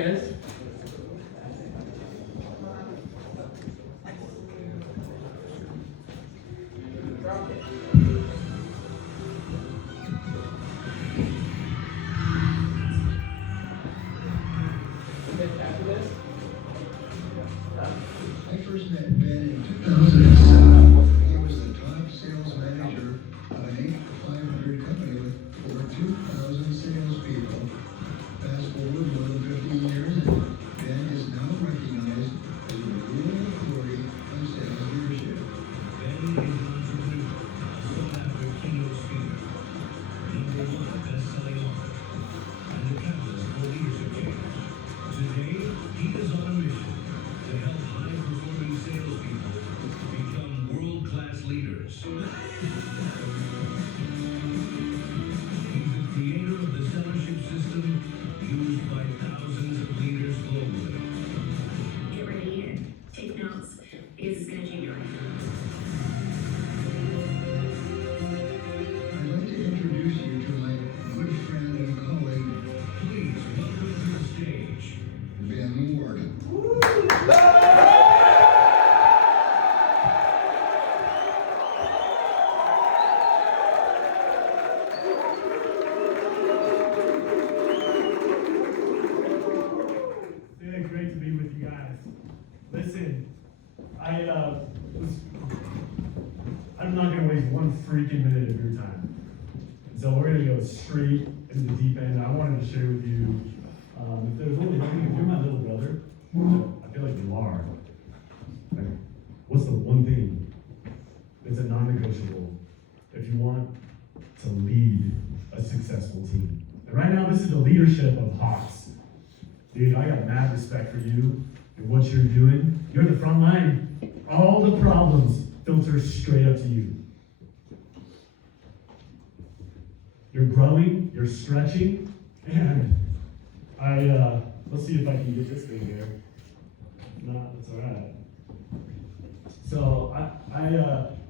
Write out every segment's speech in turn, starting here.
is. I first met Ben in 2007. He was the top sales manager of an Inc. 500 company with over 2,000 salespeople. Fast forward more than 50 years, and Ben is now recognized as the real authority on sales leadership. Ben is an entrepreneur, a sought-after keynote speaker, #1 best-selling author, and a catalyst for leadership change. Today, he is on a mission to help high-performing salespeople become world-class leaders. He's the creator of the Sellership System used by thousands of leaders globally. Get ready and take notes because it's going to change your life. I'd like to introduce you to my good friend and colleague, Please welcome to the stage, Ben Ward. Yeah, great to be with you guys. Listen, I'm not gonna waste one freaking minute of your time. So we're gonna go straight into the deep end. I wanted to share with you, if there's only one thing, if you're my little brother, I feel like you are. Like, what's the one thing that's a non-negotiable if you want to lead a successful team? And right now, this is the leadership of Hawks. Dude, I got mad respect for you and what you're doing. You're at the front line. All the problems filter straight up to you. You're growing, you're stretching, and let's see if I can get this thing here. No, that's all right. So I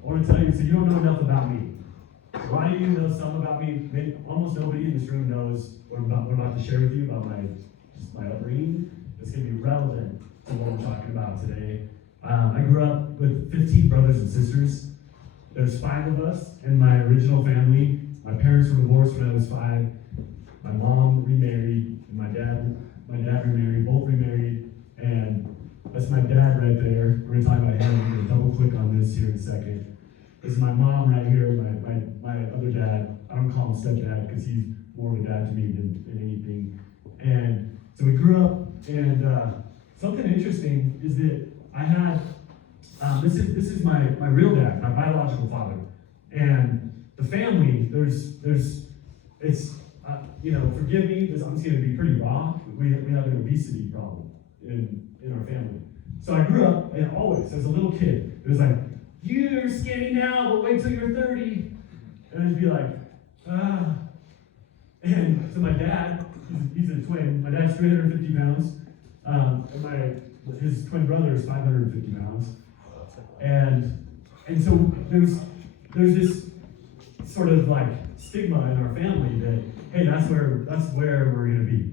want to tell you, so you don't know enough about me. Why do you know some about me? Maybe almost nobody in this room knows what I'm about to share with you about my upbringing. It's going to be relevant to what we're talking about today. I grew up with 15 brothers and sisters. There's 5 of us in my original family. My parents were divorced when I was 5. My mom remarried, and my dad remarried, both remarried, and that's my dad right there. We're going to talk about him. I'm going to double click on this here in a second. This is my mom right here, my other dad. I don't call him stepdad because he's more of a dad to me than anything. And so we grew up, and something interesting is that I had, this is my real dad, my biological father. And the family, forgive me, I'm just gonna be pretty raw. We have an obesity problem in our family. So I grew up, and always, as a little kid, it was like, you're skinny now, but wait till you're 30. And I'd be like, ah. And so my dad, he's a twin. My dad's 350 pounds. And his twin brother is 550 pounds. And so there's this sort of like stigma in our family that, hey, that's where we're gonna be.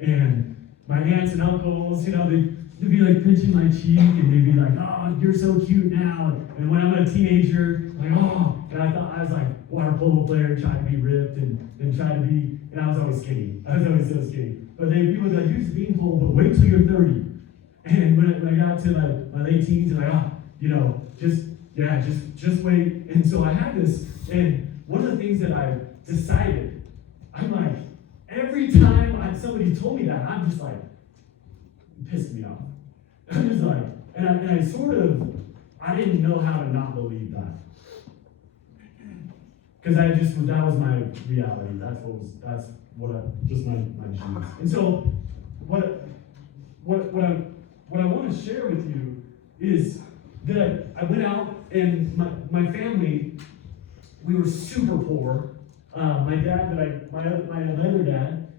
And my aunts and uncles, they'd be like pinching my cheek, and they'd be like, oh, you're so cute now. And when I'm a teenager, like, oh, and I thought I was like water polo player, trying to be ripped and trying to be, and I was always skinny. I was always so skinny. But then people would be like, you're just being pole, but wait till you're 30. And when I got to my late teens, and just wait. And so I had this, and one of the things that I decided, I'm like, every time somebody told me that, I'm just like, it pissed me off. I'm just like, and I didn't know how to not believe that. Because that was my reality. That's just my genes. And so, what I want to share with you is that I went out, and my family, we were super poor. My dad, my other dad,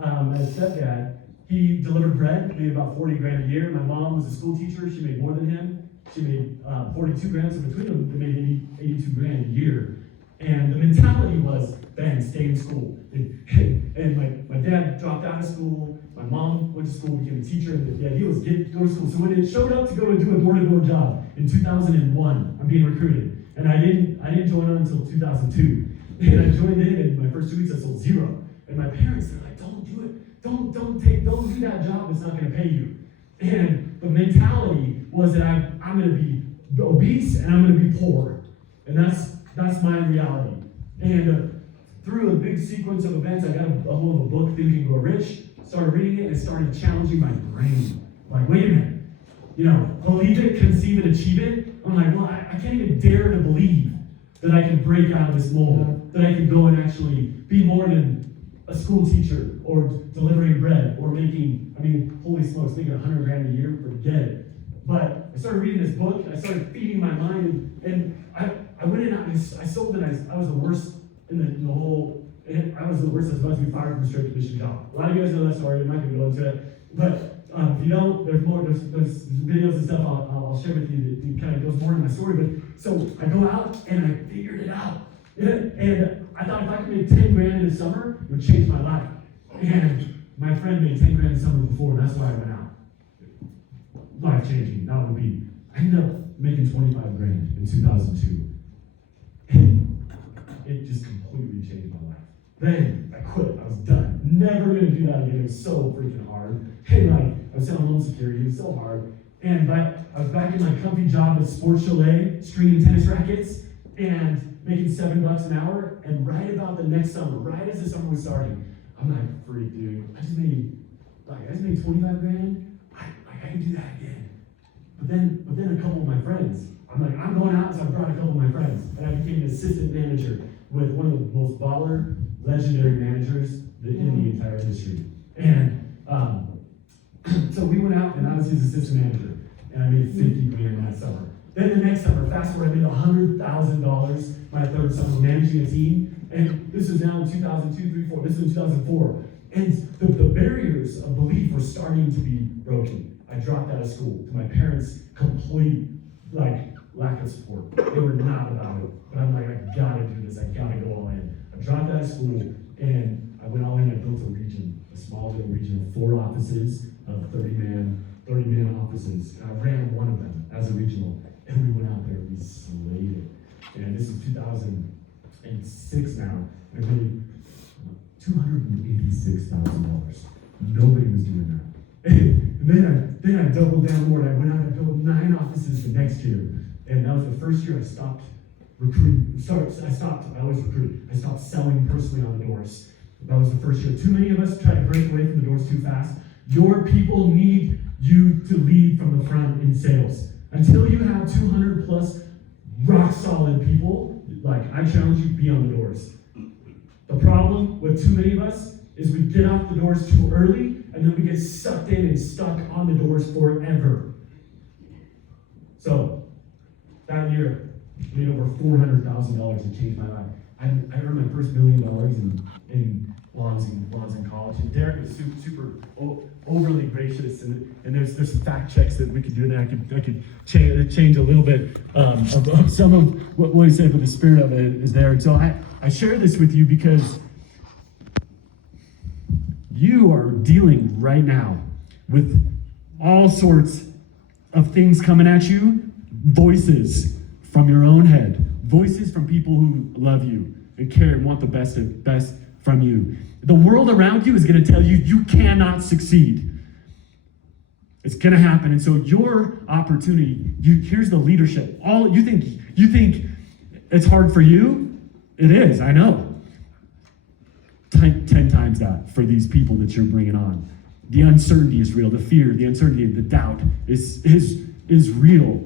my stepdad, he delivered bread, made about 40 grand a year. My mom was a school teacher. She made more than him. She made 42 grand. So between them, they made 82 grand a year. And the mentality was, Ben, stay in school. And my dad dropped out of school. My mom went to school, became a teacher, and the idea was go to school. So when it showed up to go and do a door-to-door job in 2001, I'm being recruited, and I didn't join on until 2002. And I joined in, and my first 2 weeks I sold 0. And my parents said, like, don't do it. Don't do that job that's not going to pay you. And the mentality was that I'm going to be obese and I'm going to be poor, and that's my reality. And through a big sequence of events, I got a hold of a book, Think and Grow Rich. Started reading it and started challenging my brain. Like, wait a minute, believe it, conceive it, achieve it. I'm like, well, I can't even dare to believe that I can break out of this mold, that I can go and actually be more than a school teacher or delivering bread or holy smokes, making $100,000 a year, forget it. But I started reading this book, I started feeding my mind, and I went in, I sold it, I was the worst in the whole, I was the worst. I was about to be fired from a straight commission job. A lot of you guys know that story, I'm not going to go into it, but if you don't, there's videos and stuff I'll share with you that kind of goes more into my story. But so I go out and I figured it out. And I thought if I could make $10,000 in the summer, it would change my life. And my friend made $10,000 in the summer before, and that's why I went out. Life changing, that would be. I ended up making $25,000 in 2002. And it just completely changed my life. Then I quit, I was done. Never gonna do that again, it was so freaking hard. And I was selling home security, it was so hard. And I was back in my comfy job at Sports Chalet, stringing tennis rackets, and making $7 an hour. And right about the next summer, right as the summer was starting, I'm like, freak, dude. I just made $25,000. I can do that again. But then a couple of my friends, I'm like, I'm going out, so I brought a couple of my friends, and I became an assistant manager with one of the most baller, legendary managers in the entire industry. And so we went out, and I was his assistant manager, and I made $50,000 that summer. Then the next summer, fast forward, I made $100,000 my third summer managing a team, and this is now in 2002, 3, 4. This is in 2004, and the barriers of belief were starting to be broken. I dropped out of school to my parents' complete lack of support. They were not about it, but I'm like, I gotta do this. I gotta go all in. I dropped out of school and I went all in. I built a region, a small little region of 4 offices, of 30-man offices. And I ran one of them as a regional, and we went out there and we slayed it. And this is 2006 now. I made $286,000. Nobody was doing that. And then I doubled down more. I went out and built 9 offices the next year. And that was the first year I stopped recruiting. I always recruited. I stopped selling personally on the doors. That was the first year. Too many of us try to break away from the doors too fast. Your people need you to lead from the front in sales. Until you have 200 plus rock solid people, I challenge you, be on the doors. The problem with too many of us is we get off the doors too early, and then we get sucked in and stuck on the doors forever. So, that year, I made over $400,000 and changed my life. I earned my first $1 million while I was in college. And Derek was super overly gracious, and there's some fact checks that we could do, and I could change a little bit of some of what he said, but the spirit of it is there. And so I share this with you because you are dealing right now with all sorts of things coming at you, voices from your own head, voices from people who love you and care and want the best from you. The world around you is going to tell you you cannot succeed. It's going to happen. And so your opportunity, here's the leadership. You think it's hard for you? It is, I know. 10 times that for these people that you're bringing on. The uncertainty is real. The fear, the uncertainty, the doubt is real.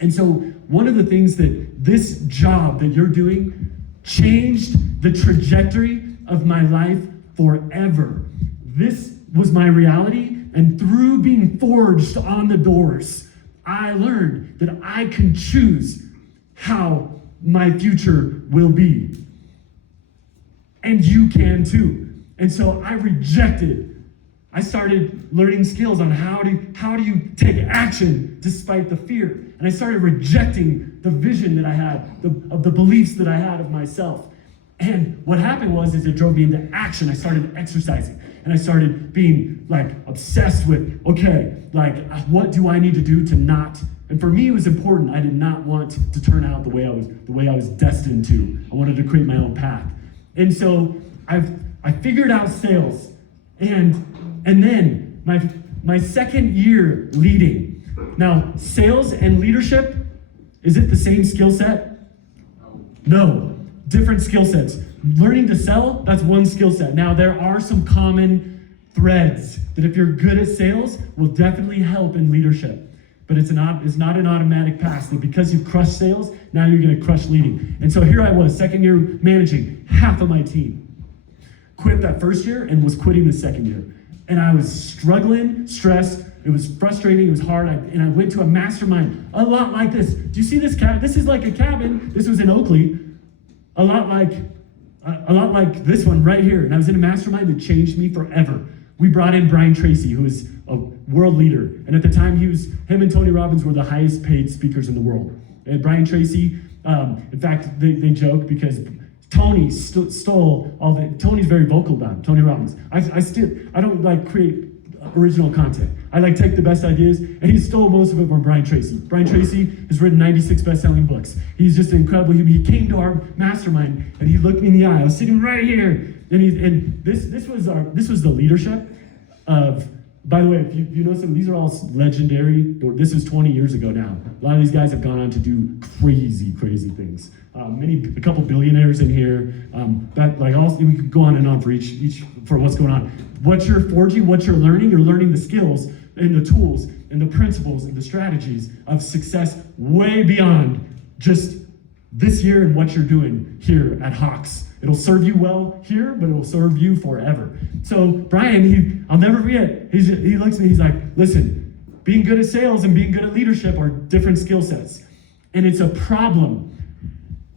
And so one of the things that this job that you're doing changed the trajectory of my life forever. This was my reality, and through being forged on the doors, I learned that I can choose how my future will be. And you can too. And so I started learning skills on how do you take action despite the fear. And I started rejecting the vision that I had, of the beliefs that I had of myself. And what happened was it drove me into action. I started exercising and I started being like obsessed with, okay, like what do I need to do to not, and for me it was important. I did not want to turn out the way I was destined to. I wanted to create my own path. And so I figured out sales. And then my second year leading. Now, sales and leadership, is it the same skill set? No. Different skill sets. Learning to sell, that's one skill set. Now, there are some common threads that if you're good at sales will definitely help in leadership. But it's not an automatic pass that because you've crushed sales, now you're gonna crush leading. And so here I was, second year managing half of my team. Quit that first year and was quitting the second year. And I was struggling, stressed, it was frustrating, it was hard, and I went to a mastermind, a lot like this. Do you see this cabin? This is like a cabin, this was in Oakley, a lot like this one right here. And I was in a mastermind that changed me forever. We brought in Brian Tracy, who is a world leader. And at the time, him and Tony Robbins were the highest paid speakers in the world. And Brian Tracy, in fact, they joke because Tony stole all the, Tony's very vocal about it, Tony Robbins. I don't like create original content. I like take the best ideas, and he stole most of it from Brian Tracy. Brian Tracy has written 96 best-selling books. He's just incredible. He came to our mastermind, and he looked me in the eye. I was sitting right here, and this was the leadership of. By the way, if you know some, these are all legendary. This is 20 years ago now. A lot of these guys have gone on to do crazy things. A couple billionaires in here. We could go on and on for each for what's going on. What you're forging, what you're learning the skills and the tools and the principles and the strategies of success way beyond just this year and what you're doing here at Hawks. It'll serve you well here, but it will serve you forever. So Brian, I'll never forget, he looks at me, he's like, listen, being good at sales and being good at leadership are different skill sets. And it's a problem.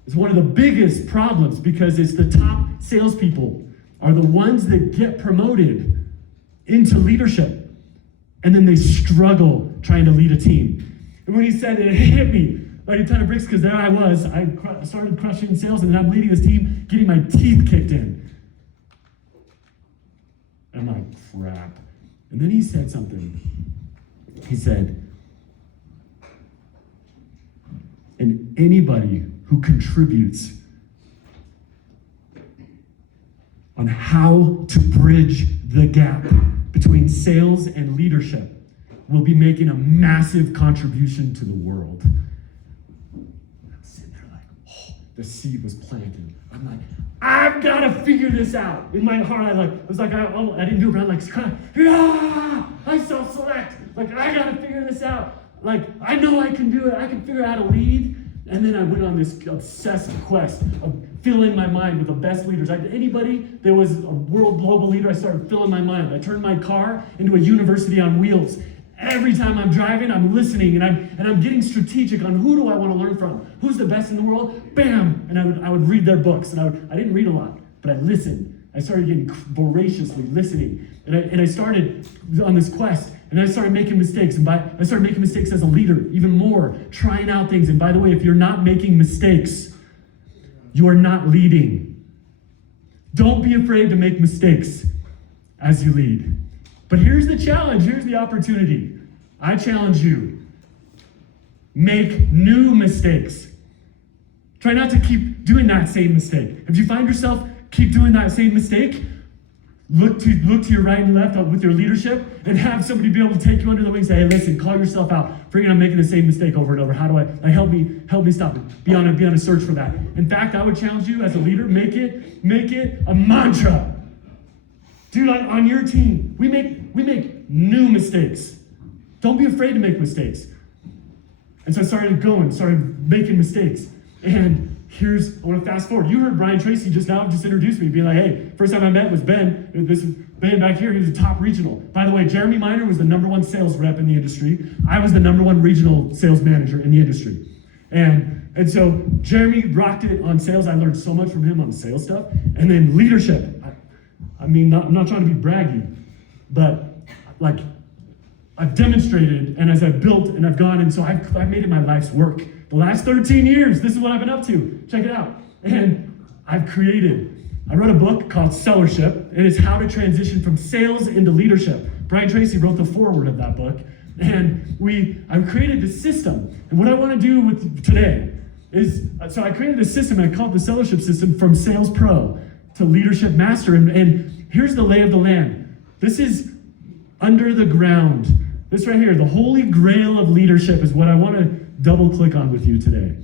It's one of the biggest problems because it's the top salespeople are the ones that get promoted into leadership. And then they struggle trying to lead a team. And when he said it, it hit me like a ton of bricks because there I was. I started crushing sales and then I'm leading this team, getting my teeth kicked in. And I'm like, crap. And then he said something. He said, and anybody who contributes on how to bridge the gap between sales and leadership will be making a massive contribution to the world. I'm sitting there like, oh, the seed was planted. I'm like, I've got to figure this out. In my heart, I didn't do it, but I'm like, I self-select. Like, I got to figure this out. Like, I know I can do it. I can figure out how to lead. And then I went on this obsessive quest of filling my mind with the best leaders. Anybody that was a world global leader, I started filling my mind. I turned my car into a university on wheels. Every time I'm driving, I'm listening, and I'm getting strategic on who do I want to learn from? Who's the best in the world? Bam! And I would read their books, and I didn't read a lot, but I listened. I started getting voraciously listening, and I started on this quest, and I started making mistakes, and I started making mistakes as a leader, even more, trying out things. And by the way, if you're not making mistakes, you are not leading. Don't be afraid to make mistakes as you lead. But here's the challenge, here's the opportunity. I challenge you. Make new mistakes. Try not to keep doing that same mistake. If you find yourself keep doing that same mistake, look to your right and left with your leadership and have somebody be able to take you under the wing and say, hey, listen, call yourself out. Freaking, I'm making the same mistake over and over. How do I help me stop it? Be on a search for that. In fact, I would challenge you as a leader, make it a mantra. Dude, on your team, we make new mistakes. Don't be afraid to make mistakes. And so I started making mistakes. And I want to fast forward. You heard Brian Tracy just introduced me, being like, hey, first time I met was Ben. This is Ben back here. He was a top regional. By the way, Jeremy Miner was the #1 sales rep in the industry. I was the #1 regional sales manager in the industry. And so Jeremy rocked it on sales. I learned so much from him on sales stuff. And then leadership. I'm not trying to be braggy, but like I've demonstrated, and as I've built and I've gone, and so I've made it my life's work. The last 13 years, this is what I've been up to. Check it out. And I wrote a book called Sellership, and it's how to transition from sales into leadership. Brian Tracy wrote the foreword of that book, and I created this system. And what I want to do with today is, so I created this system, and I called it the Sellership system, from Sales Pro to Leadership Master. And here's the lay of the land. This is under the ground. This right here, the holy grail of leadership, is what I want to double click on with you today.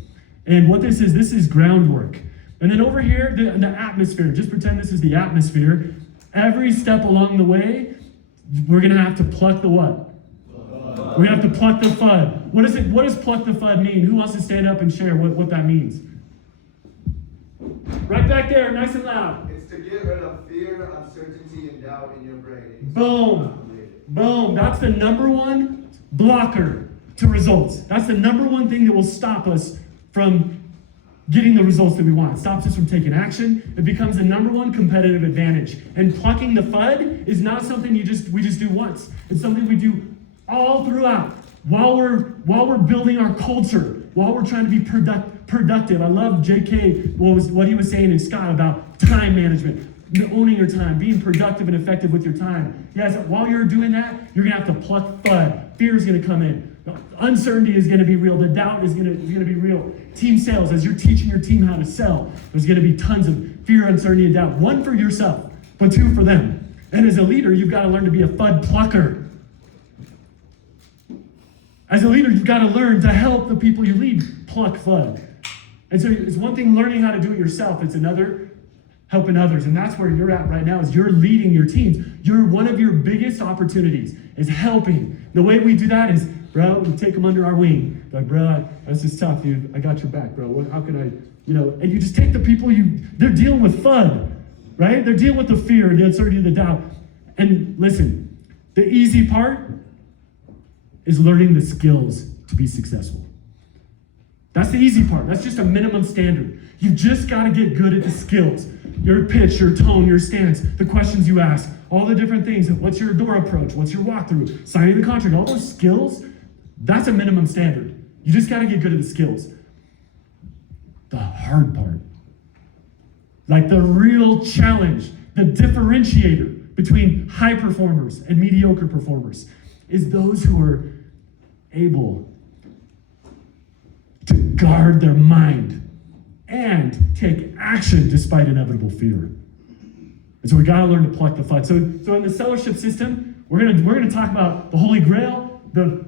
And what this is groundwork. And then over here, the atmosphere. Just pretend this is the atmosphere. Every step along the way, we're gonna have to pluck the what? We're gonna have to pluck the FUD. What does pluck the FUD mean? Who wants to stand up and share what that means? Right back there, nice and loud. It's to get rid of fear, uncertainty, and doubt in your brain. Boom. Boom. That's the number one blocker to results. That's the number one thing that will stop us from getting the results that we want. It stops us from taking action. It becomes the number one competitive advantage. And plucking the FUD is not something we just do once. It's something we do all throughout. While we're building our culture, while we're trying to be productive. I love JK, what he was saying in Scott about time management, owning your time, being productive and effective with your time. Yes, while you're doing that, you're gonna have to pluck FUD. Fear is gonna come in. Uncertainty is gonna be real. The doubt is gonna be real. Team sales, as you're teaching your team how to sell, there's gonna be tons of fear, uncertainty, and doubt. One for yourself, but two for them. And as a leader, you've got to learn to be a FUD plucker. As a leader, you've got to learn to help the people you lead pluck FUD. And so it's one thing learning how to do it yourself. It's another helping others. And that's where you're at right now, is you're leading your teams. One of your biggest opportunities is helping. The way we do that is, bro, we take them under our wing. Like, bro, this is tough, dude. I got your back, bro. How can I, and you just take the people they're dealing with FUD, right? They're dealing with the fear, the uncertainty, the doubt. And listen, the easy part is learning the skills to be successful. That's the easy part. That's just a minimum standard. You just got to get good at the skills. Your pitch, your tone, your stance, the questions you ask, all the different things. What's your door approach? What's your walkthrough? Signing the contract, all those skills, that's a minimum standard. You just got to get good at the skills. The hard part, like the real challenge, the differentiator between high performers and mediocre performers, is those who are able to guard their mind and take action despite inevitable fear. And so we got to learn to pluck the FUD. So in the Sellership system, we're gonna talk about the Holy Grail. The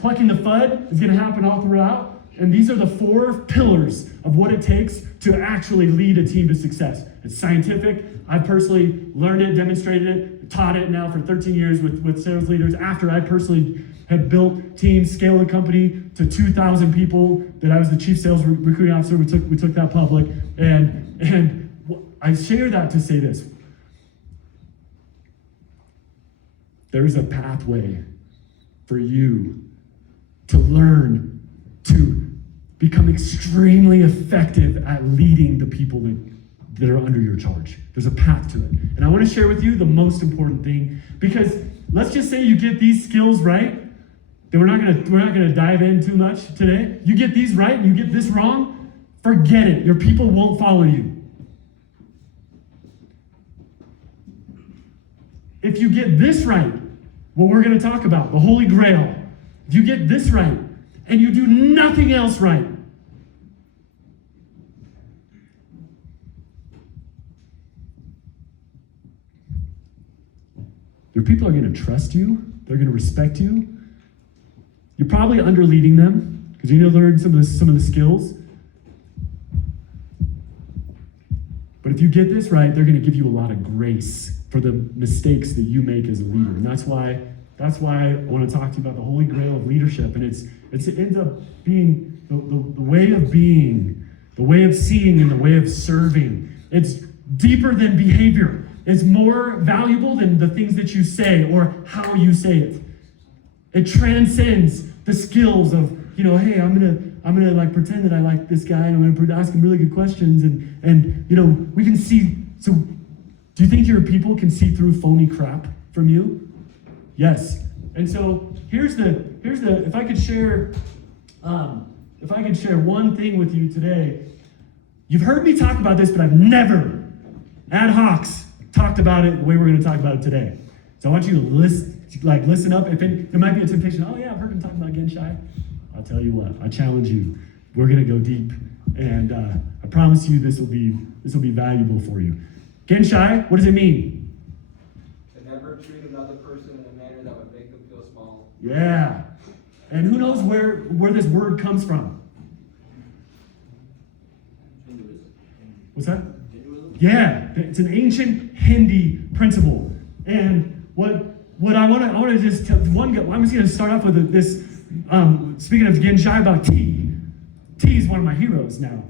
plucking the FUD is gonna happen all throughout. And these are the 4 pillars of what it takes to actually lead a team to success. It's scientific. I personally learned it, demonstrated it, taught it now for 13 years with sales leaders, after I personally have built teams, scaled a company to 2,000 people, that I was the chief sales recruiting officer. We took that public. And I share that to say this. There's a pathway for you to learn to become extremely effective at leading the people that are under your charge. There's a path to it. And I want to share with you the most important thing, because let's just say you get these skills right, then we're not gonna dive in too much today. You get these right and you get this wrong, forget it. Your people won't follow you. If you get this right, what we're gonna talk about, the Holy Grail, if you get this right and you do nothing else right, your people are going to trust you. They're going to respect you. You're probably under-leading them because you need to learn some of the skills. But if you get this right, they're going to give you a lot of grace for the mistakes that you make as a leader. And that's why I want to talk to you about the Holy Grail of leadership. And it ends up being the way of being, the way of seeing, and the way of serving. It's deeper than behavior. It's more valuable than the things that you say or how you say it. It transcends the skills of, hey, I'm gonna like pretend that I like this guy, and I'm gonna ask him really good questions, and we can see. So, do you think your people can see through phony crap from you? Yes. And so here's the if I could share one thing with you today. You've heard me talk about this, but I've never ad hocs talked about it the way we're going to talk about it today. So I want you to listen up. There might be a temptation, oh yeah, I've heard him talk about Genshai. I'll tell you what, I challenge you. We're going to go deep, and I promise you this will be valuable for you. Genshai, what does it mean? To never treat another person in a manner that would make them feel small. Yeah. And who knows where this word comes from? What's that? Yeah, it's an ancient Hindi principle. And what I want to just tell I'm just going to start off with this. Speaking of Genshai, about T. T is one of my heroes now.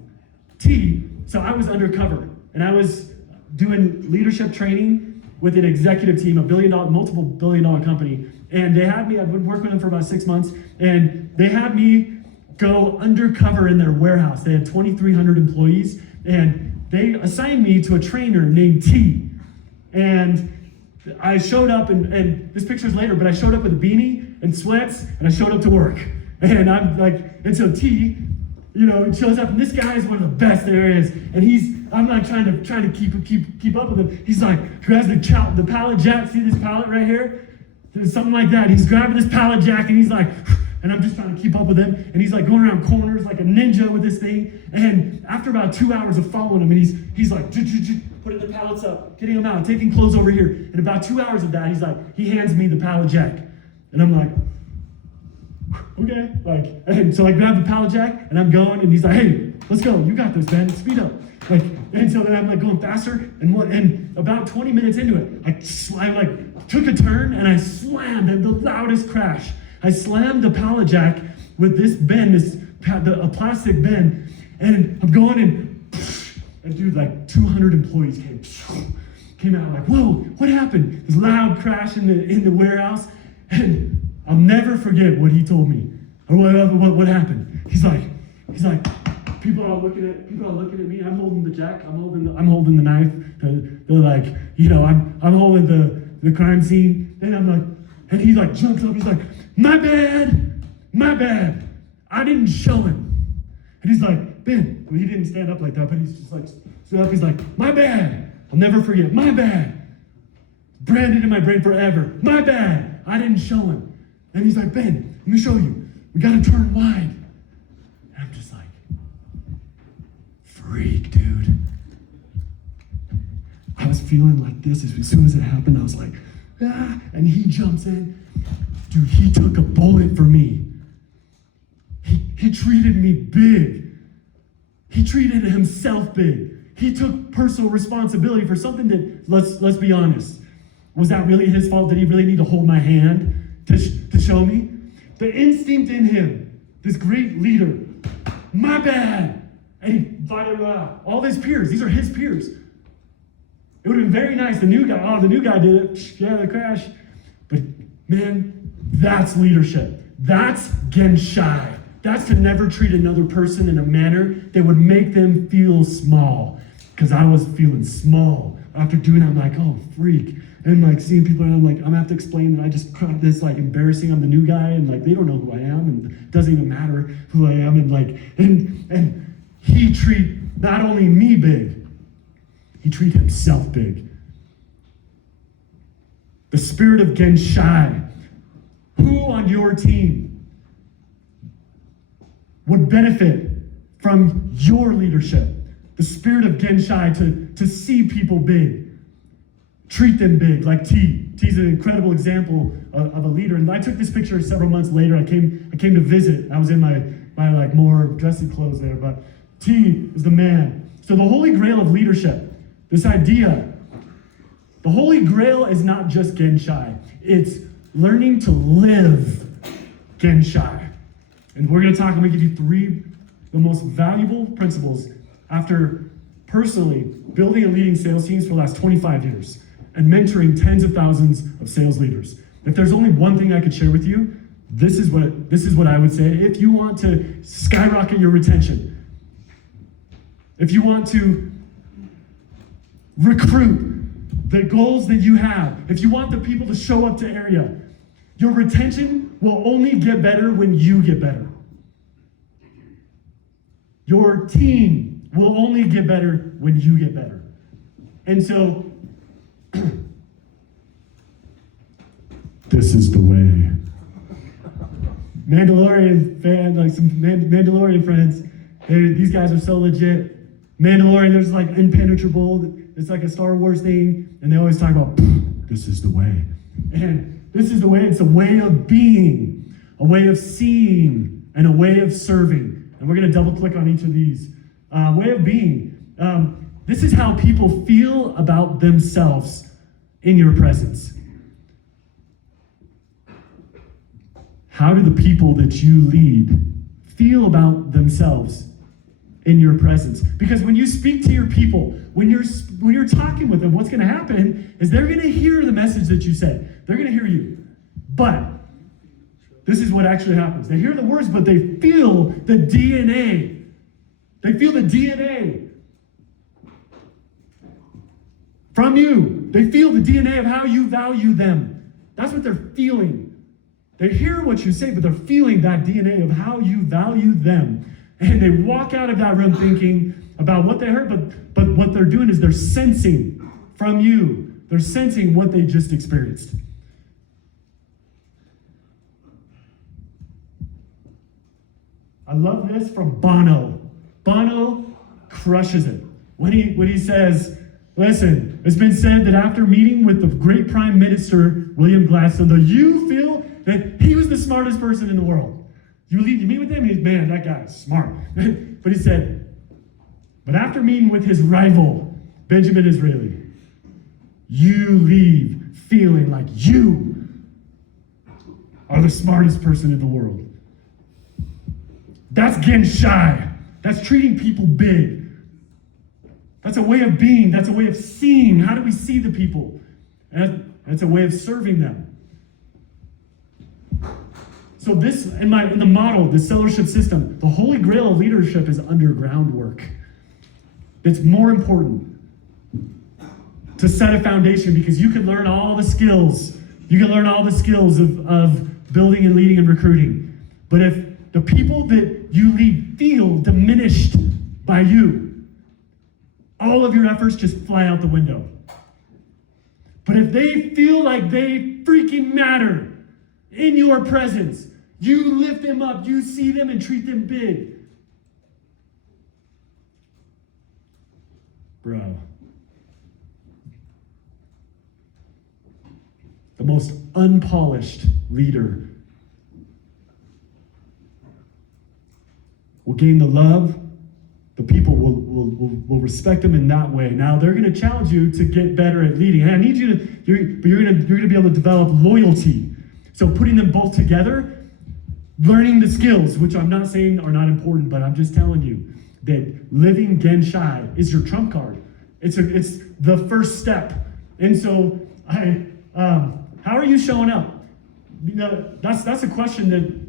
T. So I was undercover, and I was doing leadership training with an executive team, multiple billion-dollar company, and they had me. I've been working with them for about 6 months, and they had me go undercover in their warehouse. They had 2,300 employees, and they assigned me to a trainer named T. And I showed up, and this picture's later, but I showed up with a beanie and sweats, and I showed up to work. And I'm like, and so T, shows up, and this guy is one of the best there is. And I'm like trying to keep up with him. He's like, grabs the pallet jack. See this pallet right here? There's something like that. He's grabbing this pallet jack, and he's like, and I'm just trying to keep up with him. And he's like going around corners like a ninja with this thing. And after about 2 hours of following him, and he's like, putting the pallets up, getting them out, taking clothes over here. And about 2 hours of that, he hands me the pallet jack. And I'm like, okay. And so I grab the pallet jack, and I'm going, and he's like, hey, let's go. You got this, man. Speed up. And so then I'm like going faster, and about 20 minutes into it, I took a turn, and I slammed, and the loudest crash. I slammed the pallet jack with this bin, a plastic bin, and I'm going, and dude, like 200 employees came out. I'm like, whoa, what happened? This loud crash in the warehouse, and I'll never forget what he told me, or what happened. He's like, people are looking at me. I'm holding the jack. I'm holding the knife. They're like, I'm holding the crime scene, and I'm like, and he like jumps up. He's like, my bad. I didn't show him. And he's like, Ben, well, he didn't stand up like that, but he's just like, stood up. He's like, my bad. I'll never forget. My bad. Branded in my brain forever. My bad. I didn't show him. And he's like, Ben, let me show you. We got to turn wide. And I'm just like, freak, dude. I was feeling like this as soon as it happened. I was like, ah, and he jumps in. Dude, he took a bullet for me. He treated me big. He treated himself big. He took personal responsibility for something that, let's be honest, was that really his fault? Did he really need to hold my hand to show me? The instinct in him, this great leader, my bad. And he invited all his peers. These are his peers. It would have been very nice. The new guy did it. Yeah, the crash. But man, that's leadership. That's Genshai. That's to never treat another person in a manner that would make them feel small. Because I was feeling small. After doing that, I'm like, oh, freak. And like seeing people, and I'm like, I'm gonna have to explain that I just caught this like embarrassing. I'm the new guy, and like they don't know who I am, and it doesn't even matter who I am. And like, and he treat not only me big, he treat himself big. The spirit of Genshai. Who on your team would benefit from your leadership? The spirit of Genshai to see people big. Treat them big, like T. T's an incredible example of a leader. And I took this picture several months later. I came to visit. I was in my like more dressy clothes there, but T is the man. So the Holy Grail of leadership, this idea, the Holy Grail is not just Genshai. It's learning to live Genshai. And we're going to give you three the most valuable principles after personally building and leading sales teams for the last 25 years and mentoring tens of thousands of sales leaders. If there's only one thing I could share with you, this is what I would say. If you want to skyrocket your retention, if you want to recruit the goals that you have, if you want the people to show up to area, your retention will only get better when you get better. Your team will only get better when you get better. And so, this is the way. Mandalorian fan, like some Mandalorian friends, these guys are so legit. Mandalorian, there's like impenetrable, it's like a Star Wars thing, and they always talk about, this is the way. And this is the way, it's a way of being, a way of seeing, and a way of serving. And we're gonna double click on each of these. Way of being. This is how people feel about themselves in your presence. How do the people that you lead feel about themselves in your presence? Because when you speak to your people, when you're talking with them, what's going to happen is they're going to hear the message that you said. They're going to hear you. But this is what actually happens. They hear the words, but they feel the DNA. They feel the DNA from you. They feel the DNA of how you value them. That's what they're feeling. They hear what you say, but they're feeling that DNA of how you value them. And they walk out of that room thinking about what they heard, but what they're doing is they're sensing from you. They're sensing what they just experienced. I love this from Bono. Bono crushes it. When he says, listen, it's been said that after meeting with the great Prime Minister, William Gladstone, that you feel that he was the smartest person in the world. You meet with him, and he's, man, that guy is smart. But he said, but after meeting with his rival, Benjamin Disraeli, you leave feeling like you are the smartest person in the world. That's getting shy. That's treating people big. That's a way of being. That's a way of seeing. How do we see the people? And that's a way of serving them. So this, in the model, the sellership system, the holy grail of leadership is underground work. It's more important to set a foundation because you can learn all the skills. You can learn all the skills of building and leading and recruiting. But if the people that you lead feel diminished by you, all of your efforts just fly out the window. But if they feel like they freaking matter in your presence, you lift them up, you see them and treat them big. Bro. The most unpolished leader will gain the love. The people will respect them in that way. Now they're going to challenge you to get better at leading. And I need you to, you're going to be able to develop loyalty. So putting them both together, learning the skills, which I'm not saying are not important, but I'm just telling you that living Genshai is your trump card. It's the first step. And so how are you showing up? You know, that's a question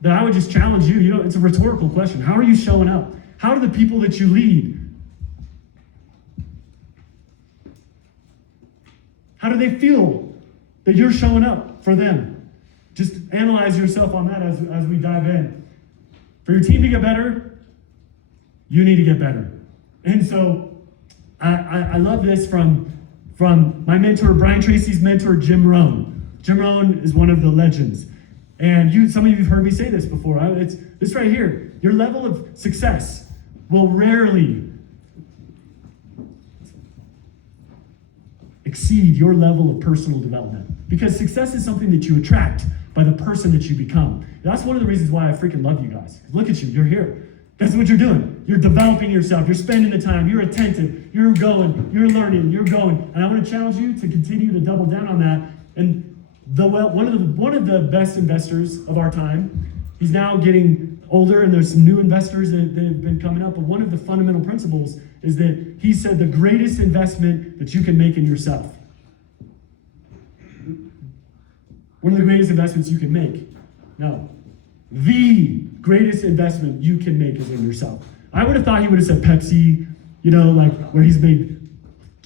that I would just challenge you. You know, it's a rhetorical question. How are you showing up? How do the people that you lead, how do they feel that you're showing up for them? Just analyze yourself on that as we dive in. For your team to get better, you need to get better. And so I love this from my mentor, Brian Tracy's mentor, Jim Rohn. Jim Rohn is one of the legends. And some of you have heard me say this before. It's this right here. Your level of success will rarely exceed your level of personal development. Because success is something that you attract by the person that you become. That's one of the reasons why I freaking love you guys. Look at you, you're here. That's what you're doing. You're developing yourself. You're spending the time. You're attentive. You're going. You're learning. You're going. And I want to challenge you to continue to double down on that. And one of the best investors of our time, he's now getting older, and there's some new investors that have been coming up. But one of the fundamental principles is that he said the greatest investment that you can make in yourself. One of the greatest investments you can make. No. The greatest investment you can make is in yourself. I would have thought he would have said Pepsi, you know, like where he's made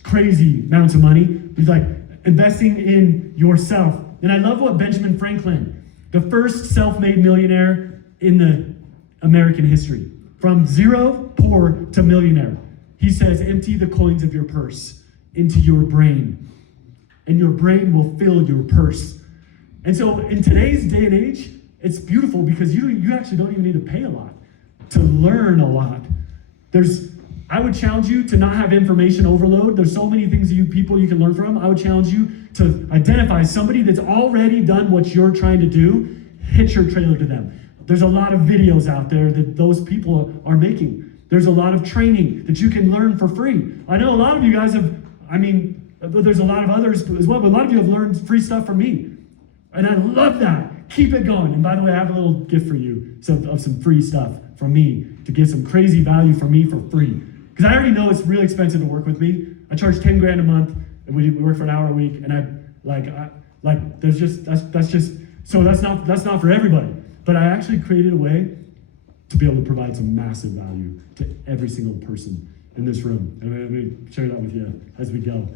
crazy amounts of money. He's like investing in yourself. And I love what Benjamin Franklin, the first self-made millionaire in the American history, from zero poor to millionaire. He says, empty the coins of your purse into your brain, and your brain will fill your purse. And so in today's day and age, it's beautiful because you actually don't even need to pay a lot to learn a lot. I would challenge you to not have information overload. There's so many things you can learn from. I would challenge you to identify somebody that's already done what you're trying to do, hitch your trailer to them. There's a lot of videos out there that those people are making. There's a lot of training that you can learn for free. I know a lot of you guys there's a lot of others as well, but a lot of you have learned free stuff from me. And I love that. Keep it going. And by the way, I have a little gift for you of some free stuff from me to get some crazy value from me for free. Because I already know it's really expensive to work with me. I charge 10 grand a month, and we work for an hour a week, and that's not for everybody. But I actually created a way to be able to provide some massive value to every single person in this room. And I'm going to share that with you as we go.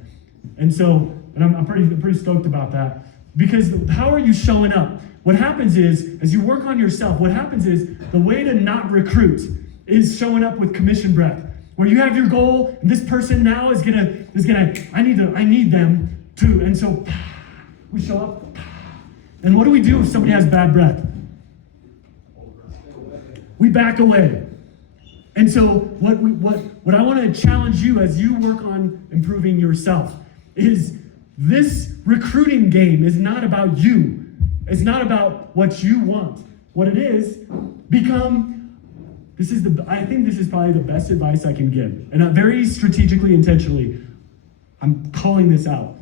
And so, I'm pretty stoked about that. Because how are you showing up? What happens is, as you work on yourself, what happens is the way to not recruit is showing up with commission breath. Where you have your goal, and this person now is gonna, I need them to, and so we show up. And what do we do if somebody has bad breath? We back away. And so what I want to challenge you as you work on improving yourself is this recruiting game is not about you. It's not about what you want. What it is, I think this is probably the best advice I can give. And very strategically, intentionally, I'm calling this out.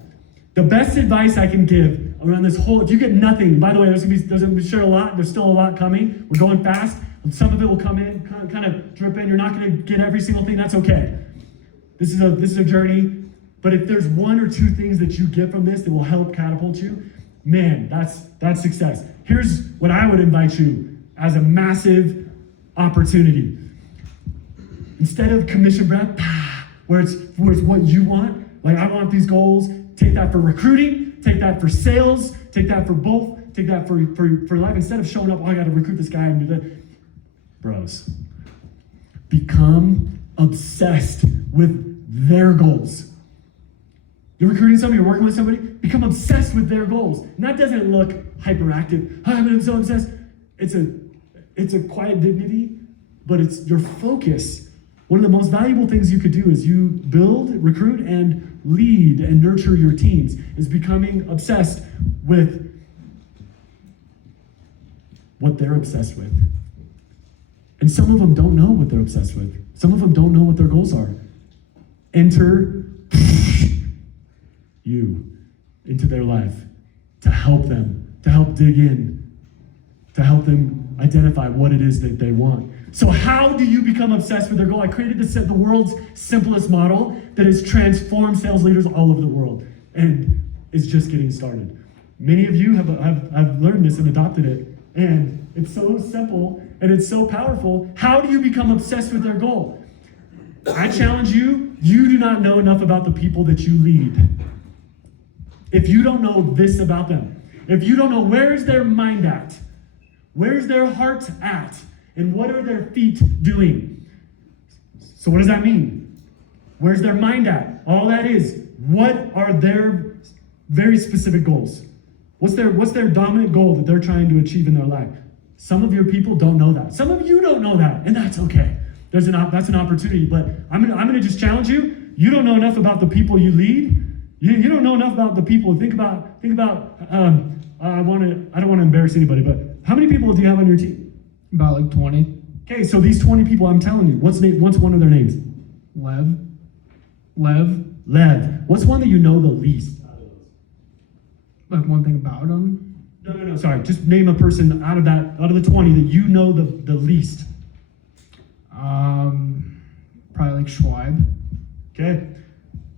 The best advice I can give around this whole, if you get nothing, by the way, there's gonna be sure a lot, there's still a lot coming. We're going fast. Some of it will come in, kind of drip in. You're not gonna get every single thing, that's okay. This is a journey. But if there's one or two things that you get from this that will help catapult you, man, that's success. Here's what I would invite you as a massive opportunity. Instead of commission breath, where it's what you want, like I want these goals, take that for recruiting, take that for sales, take that for both, take that for life. Instead of showing up, I gotta recruit this guy and do that. Bros, become obsessed with their goals. You're recruiting somebody, you're working with somebody, become obsessed with their goals. And that doesn't look hyperactive. I'm so obsessed. It's a quiet dignity, but it's your focus. One of the most valuable things you could do is you build, recruit, and lead and nurture your teams, is becoming obsessed with what they're obsessed with. And some of them don't know what they're obsessed with. Some of them don't know what their goals are. Enter you into their life to help them, to help dig in, to help them identify what it is that they want. So how do you become obsessed with their goal? I created the world's simplest model that has transformed sales leaders all over the world and is just getting started. Many of you have learned this and adopted it, and it's so simple and it's so powerful. How do you become obsessed with their goal? I challenge you, you do not know enough about the people that you lead. If you don't know this about them, if you don't know where's their mind at, where's their heart at, and what are their feet doing? So what does that mean? Where's their mind at? All that is, what are their very specific goals? What's their dominant goal that they're trying to achieve in their life? Some of your people don't know that. Some of you don't know that, and that's okay. That's an opportunity, but I'm gonna just challenge you. You don't know enough about the people you lead. You don't know enough about the people. Think about. I don't want to embarrass anybody, but how many people do you have on your team? About like 20. Okay, so these 20 people, I'm telling you, what's one of their names? Lev. What's one that you know the least? Like one thing about them. No, sorry. Just name a person out of the 20 that you know the least. Probably like Schwab. Okay.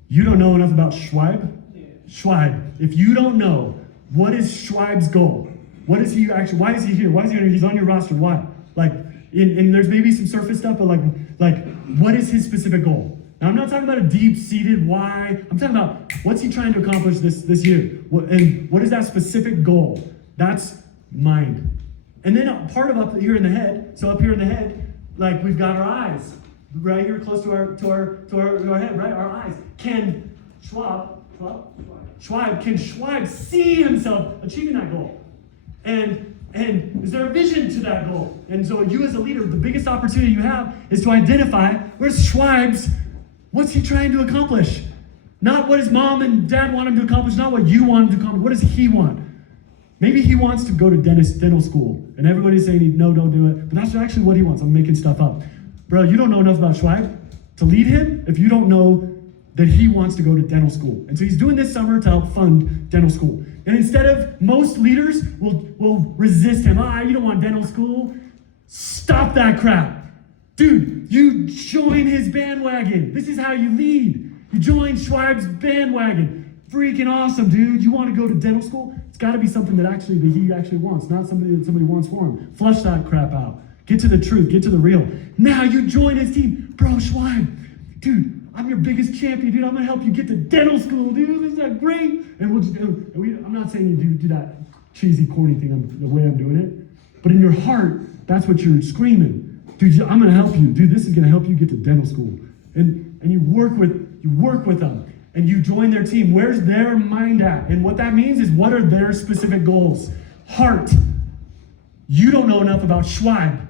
You don't know enough about Schwab? Yeah. Schwab. If you don't know, what is Schwab's goal? What is he actually, why is he here? Why is he here? He's on your roster. Why? Like, and there's maybe some surface stuff, but like, what is his specific goal? Now, I'm not talking about a deep-seated why. I'm talking about what's he trying to accomplish this year? And what is that specific goal? That's mind. And then part of up here in the head, so up here in the head, like we've got our eyes. right here close to our head, right? Our eyes. Can Schwab see himself achieving that goal? And is there a vision to that goal? And so you as a leader, the biggest opportunity you have is to identify where's Schwab's, what's he trying to accomplish? Not what his mom and dad want him to accomplish, not what you want him to accomplish. What does he want? Maybe he wants to go to dental school, and everybody's saying, no, don't do it. But that's actually what he wants. I'm making stuff up. Bro, you don't know enough about Schwab to lead him if you don't know that he wants to go to dental school. And so he's doing this summer to help fund dental school. And instead of, most leaders will resist him. You don't want dental school. Stop that crap. Dude, you join his bandwagon. This is how you lead. You join Schwab's bandwagon. Freaking awesome, dude. You want to go to dental school? It's got to be something that he actually wants, not something that somebody wants for him. Flush that crap out. Get to the truth. Get to the real. Now you join his team. Bro, Schwab, dude, I'm your biggest champion, dude. I'm going to help you get to dental school, dude. Isn't that great? And I'm not saying you do that cheesy, corny thing the way I'm doing it. But in your heart, that's what you're screaming. Dude, I'm going to help you. Dude, this is going to help you get to dental school. And you work with them. And you join their team. Where's their mind at? And what that means is, what are their specific goals? Heart. You don't know enough about Schwab,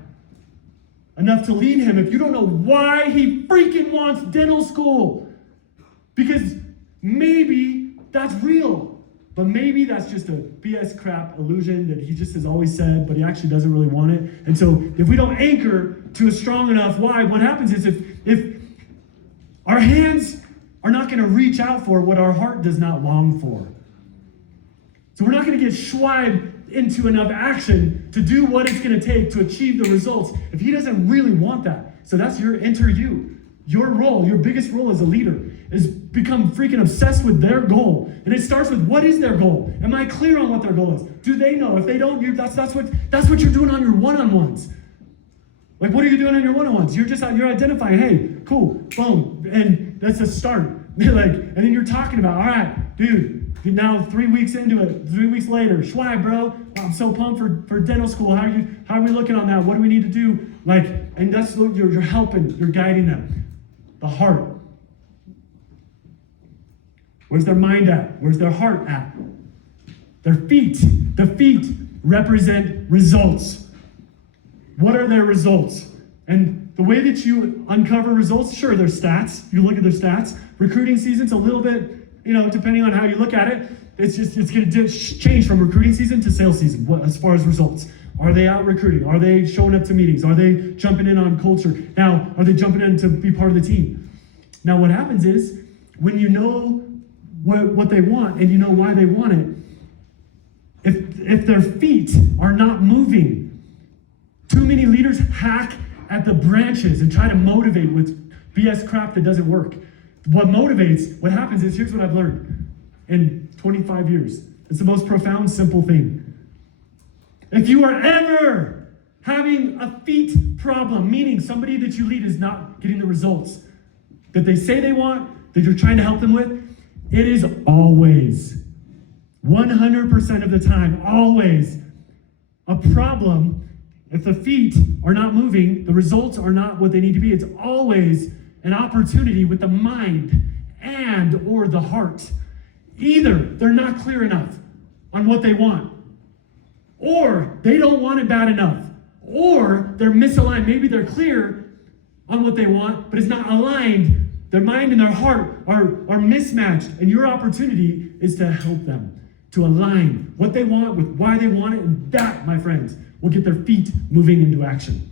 enough to lead him if you don't know why he freaking wants dental school. Because maybe that's real, but maybe that's just a BS crap illusion that he just has always said, but he actually doesn't really want it. And so if we don't anchor to a strong enough why, what happens is if our hands are not going to reach out for what our heart does not long for. So we're not going to get Schwab into enough action to do what it's going to take to achieve the results if he doesn't really want that. So that's your role, your biggest role as a leader is become freaking obsessed with their goal. And it starts with, what is their goal? Am I clear on what their goal is? Do they know? If they don't, that's what you're doing on your one-on-ones. Like, what are you doing on your one-on-ones? You're identifying, hey, cool, boom, and that's a start. And then you're talking about, all right, dude, now 3 weeks into it, 3 weeks later, Schwab, bro, I'm so pumped for dental school. How are we looking on that? What do we need to do? And that's what you're helping, you're guiding them. The heart. Where's their mind at? Where's their heart at? Their feet. The feet represent results. What are their results? And the way that you uncover results, sure, there's stats. You look at their stats. Recruiting season's a little bit, depending on how you look at it, it's going to change from recruiting season to sales season as far as results. Are they out recruiting? Are they showing up to meetings? Are they jumping in on culture? Now, are they jumping in to be part of the team? Now, what happens is, when you know what they want and you know why they want it, if their feet are not moving, too many leaders hack at the branches and try to motivate with BS crap that doesn't work. What happens is, here's what I've learned in 25 years. It's the most profound, simple thing. If you are ever having a feet problem, meaning somebody that you lead is not getting the results that they say they want, that you're trying to help them with, it is always, 100% of the time, always a problem. If the feet are not moving, the results are not what they need to be. It's always an opportunity with the mind and or the heart. Either they're not clear enough on what they want, or they don't want it bad enough, or they're misaligned. Maybe they're clear on what they want, but it's not aligned. Their mind and their heart are mismatched, and your opportunity is to help them to align what they want with why they want it, and that, my friends, will get their feet moving into action.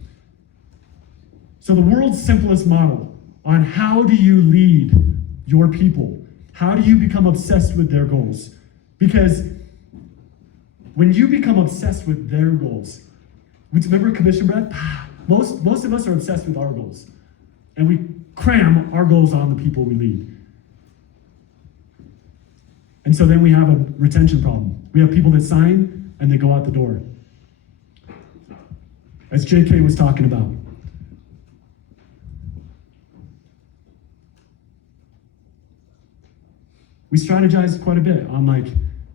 So the world's simplest model on how do you lead your people, how do you become obsessed with their goals? Because when you become obsessed with their goals, remember commission breath? Most of us are obsessed with our goals, and we cram our goals on the people we lead. And so then we have a retention problem. We have people that sign and they go out the door. As JK was talking about. We strategize quite a bit on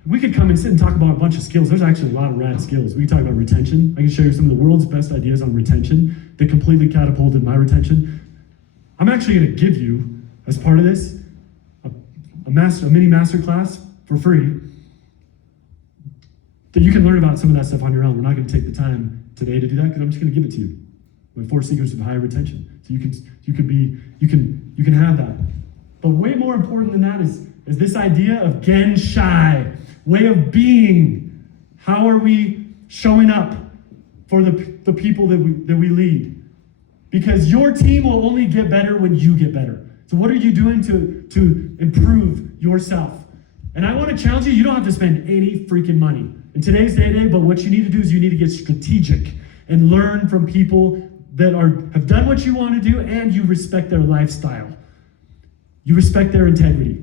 we could come and sit and talk about a bunch of skills. There's actually a lot of rad skills. We can talk about retention. I can show you some of the world's best ideas on retention that completely catapulted my retention. I'm actually going to give you, as part of this, a mini master class for free that you can learn about some of that stuff on your own. We're not going to take the time today to do that because I'm just going to give it to you. My 4 secrets of higher retention. So you can have that. But way more important than that is this idea of Genshai, way of being. How are we showing up for the people that we lead? Because your team will only get better when you get better. So what are you doing to improve yourself? And I want to challenge you, you don't have to spend any freaking money in today's day, but what you need to do is you need to get strategic and learn from people that have done what you want to do and you respect their lifestyle. You respect their integrity.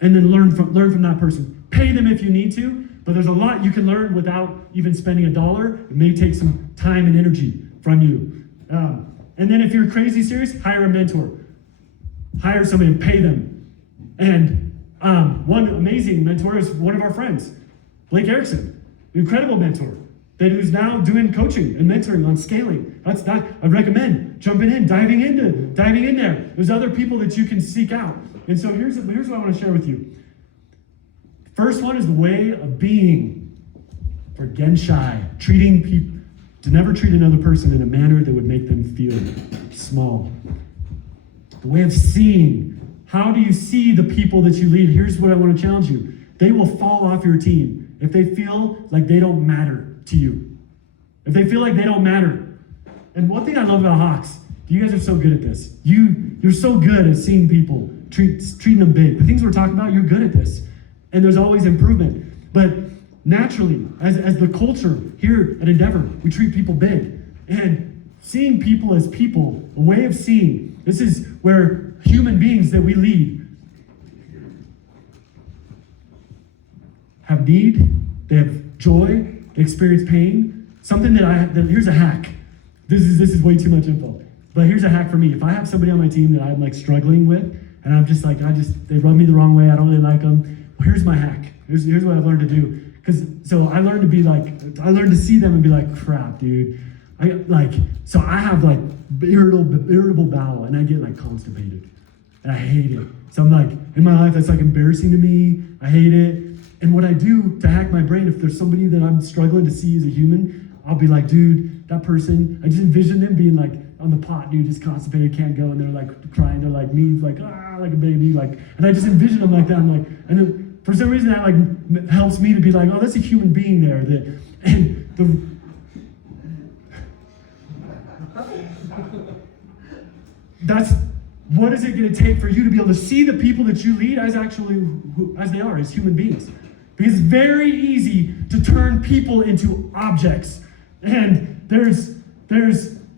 And then learn from that person. Pay them if you need to, but there's a lot you can learn without even spending $1. It may take some time and energy from you. And then if you're crazy serious, hire a mentor. Hire somebody and pay them. And one amazing mentor is one of our friends, Blake Erickson, an incredible mentor who's now doing coaching and mentoring on scaling. I'd recommend diving in there. There's other people that you can seek out. And so here's what I want to share with you. First one is the way of being for Genshai, treating people, to never treat another person in a manner that would make them feel small. The way of seeing. How do you see the people that you lead? Here's what I want to challenge you. They will fall off your team if they feel like they don't matter to you. If they feel like they don't matter. And one thing I love about Hawks, you guys are so good at this. You're so good at seeing people, treating them big. The things we're talking about, you're good at this. And there's always improvement. But naturally, as the culture here at Endeavor, we treat people big. And seeing people as people, a way of seeing, this is where human beings that we lead have need, they have joy, they experience pain. Something here's a hack. This is way too much info. But here's a hack for me. If I have somebody on my team that I'm like struggling with, and I'm just like, they rub me the wrong way, I don't really like them. Well, here's my hack. Here's what I've learned to do. So I learned to see them and be like, crap, dude. So I have like irritable bowel and I get like constipated. And I hate it. So I'm like, in my life, that's like embarrassing to me. I hate it. And what I do to hack my brain, if there's somebody that I'm struggling to see as a human, I'll be like, dude, that person, I just envision them being like on the pot, dude, just constipated, can't go, and they're like crying, they're like me, like a baby, and I just envision them like that. I'm like, and then for some reason that like helps me to be like, oh, that's a human being there. That's what is it going to take for you to be able to see the people that you lead as they are, as human beings? Because it's very easy to turn people into objects. And there's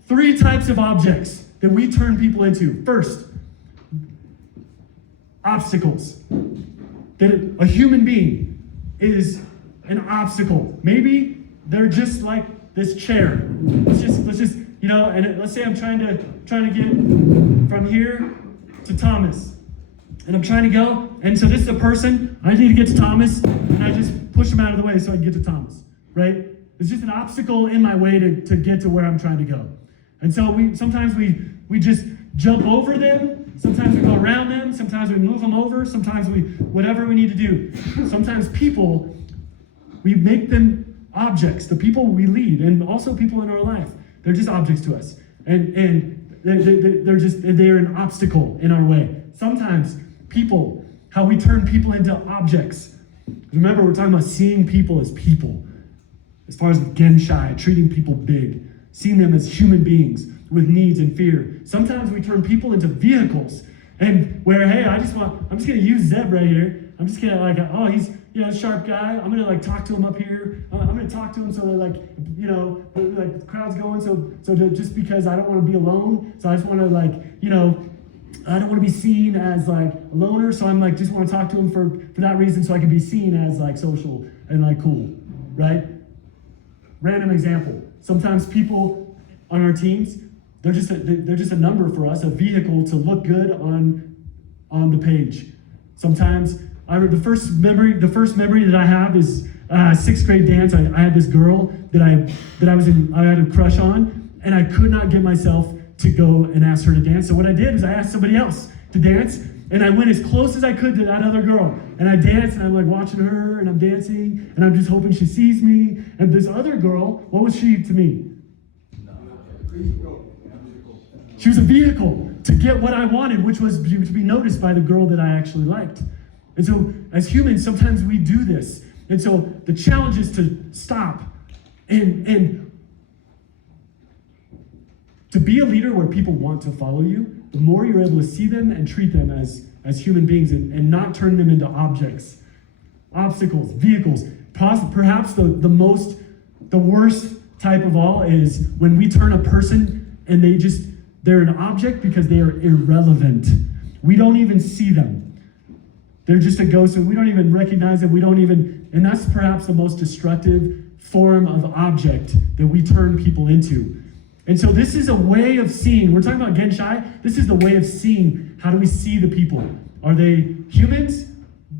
3 types of objects that we turn people into. First, obstacles. That a human being is an obstacle. Maybe they're just like this chair. Let's just and let's say I'm trying to get from here to Thomas. And I'm trying to go, and so this is a person, I need to get to Thomas, and I just push him out of the way so I can get to Thomas, right? It's just an obstacle in my way to get to where I'm trying to go. And so sometimes we just jump over them, sometimes we go around them, sometimes we move them over, sometimes whatever we need to do. Sometimes people, we make them objects, the people we lead, and also people in our life. They're just objects to us. And they're an obstacle in our way. Sometimes people, how we turn people into objects. Remember, we're talking about seeing people as people. As far as Genshai, treating people big, seeing them as human beings with needs and fear. Sometimes we turn people into vehicles, and where, hey, I'm just gonna use Zeb right here. I'm just gonna he's a sharp guy. I'm gonna talk to him up here. I'm gonna talk to him so that the crowd's going. So just because I don't want to be alone, so I just want to I don't want to be seen as like a loner. So I'm just want to talk to him for that reason, so I can be seen as social and cool, right? Random example. Sometimes people on our teams, they're just a number for us, a vehicle to look good on the page. Sometimes the first memory that I have is 6th grade dance. I had this girl that I had a crush on, and I could not get myself to go and ask her to dance. So what I did is I asked somebody else to dance, and I went as close as I could to that other girl. And I danced, and I'm like watching her, and I'm dancing, and I'm just hoping she sees me. And this other girl, what was she to me? She was a vehicle to get what I wanted, which was to be noticed by the girl that I actually liked. And so as humans, sometimes we do this. And so the challenge is to stop and to be a leader where people want to follow you. The more you're able to see them and treat them as human beings and not turn them into objects, obstacles, vehicles. Perhaps the worst type of all is when we turn a person and they're an object because they are irrelevant. We don't even see them. They're just a ghost, and we don't even recognize it. And that's perhaps the most destructive form of object that we turn people into. And so this is a way of seeing. We're talking about Genshai. This is the way of seeing. How do we see the people? Are they humans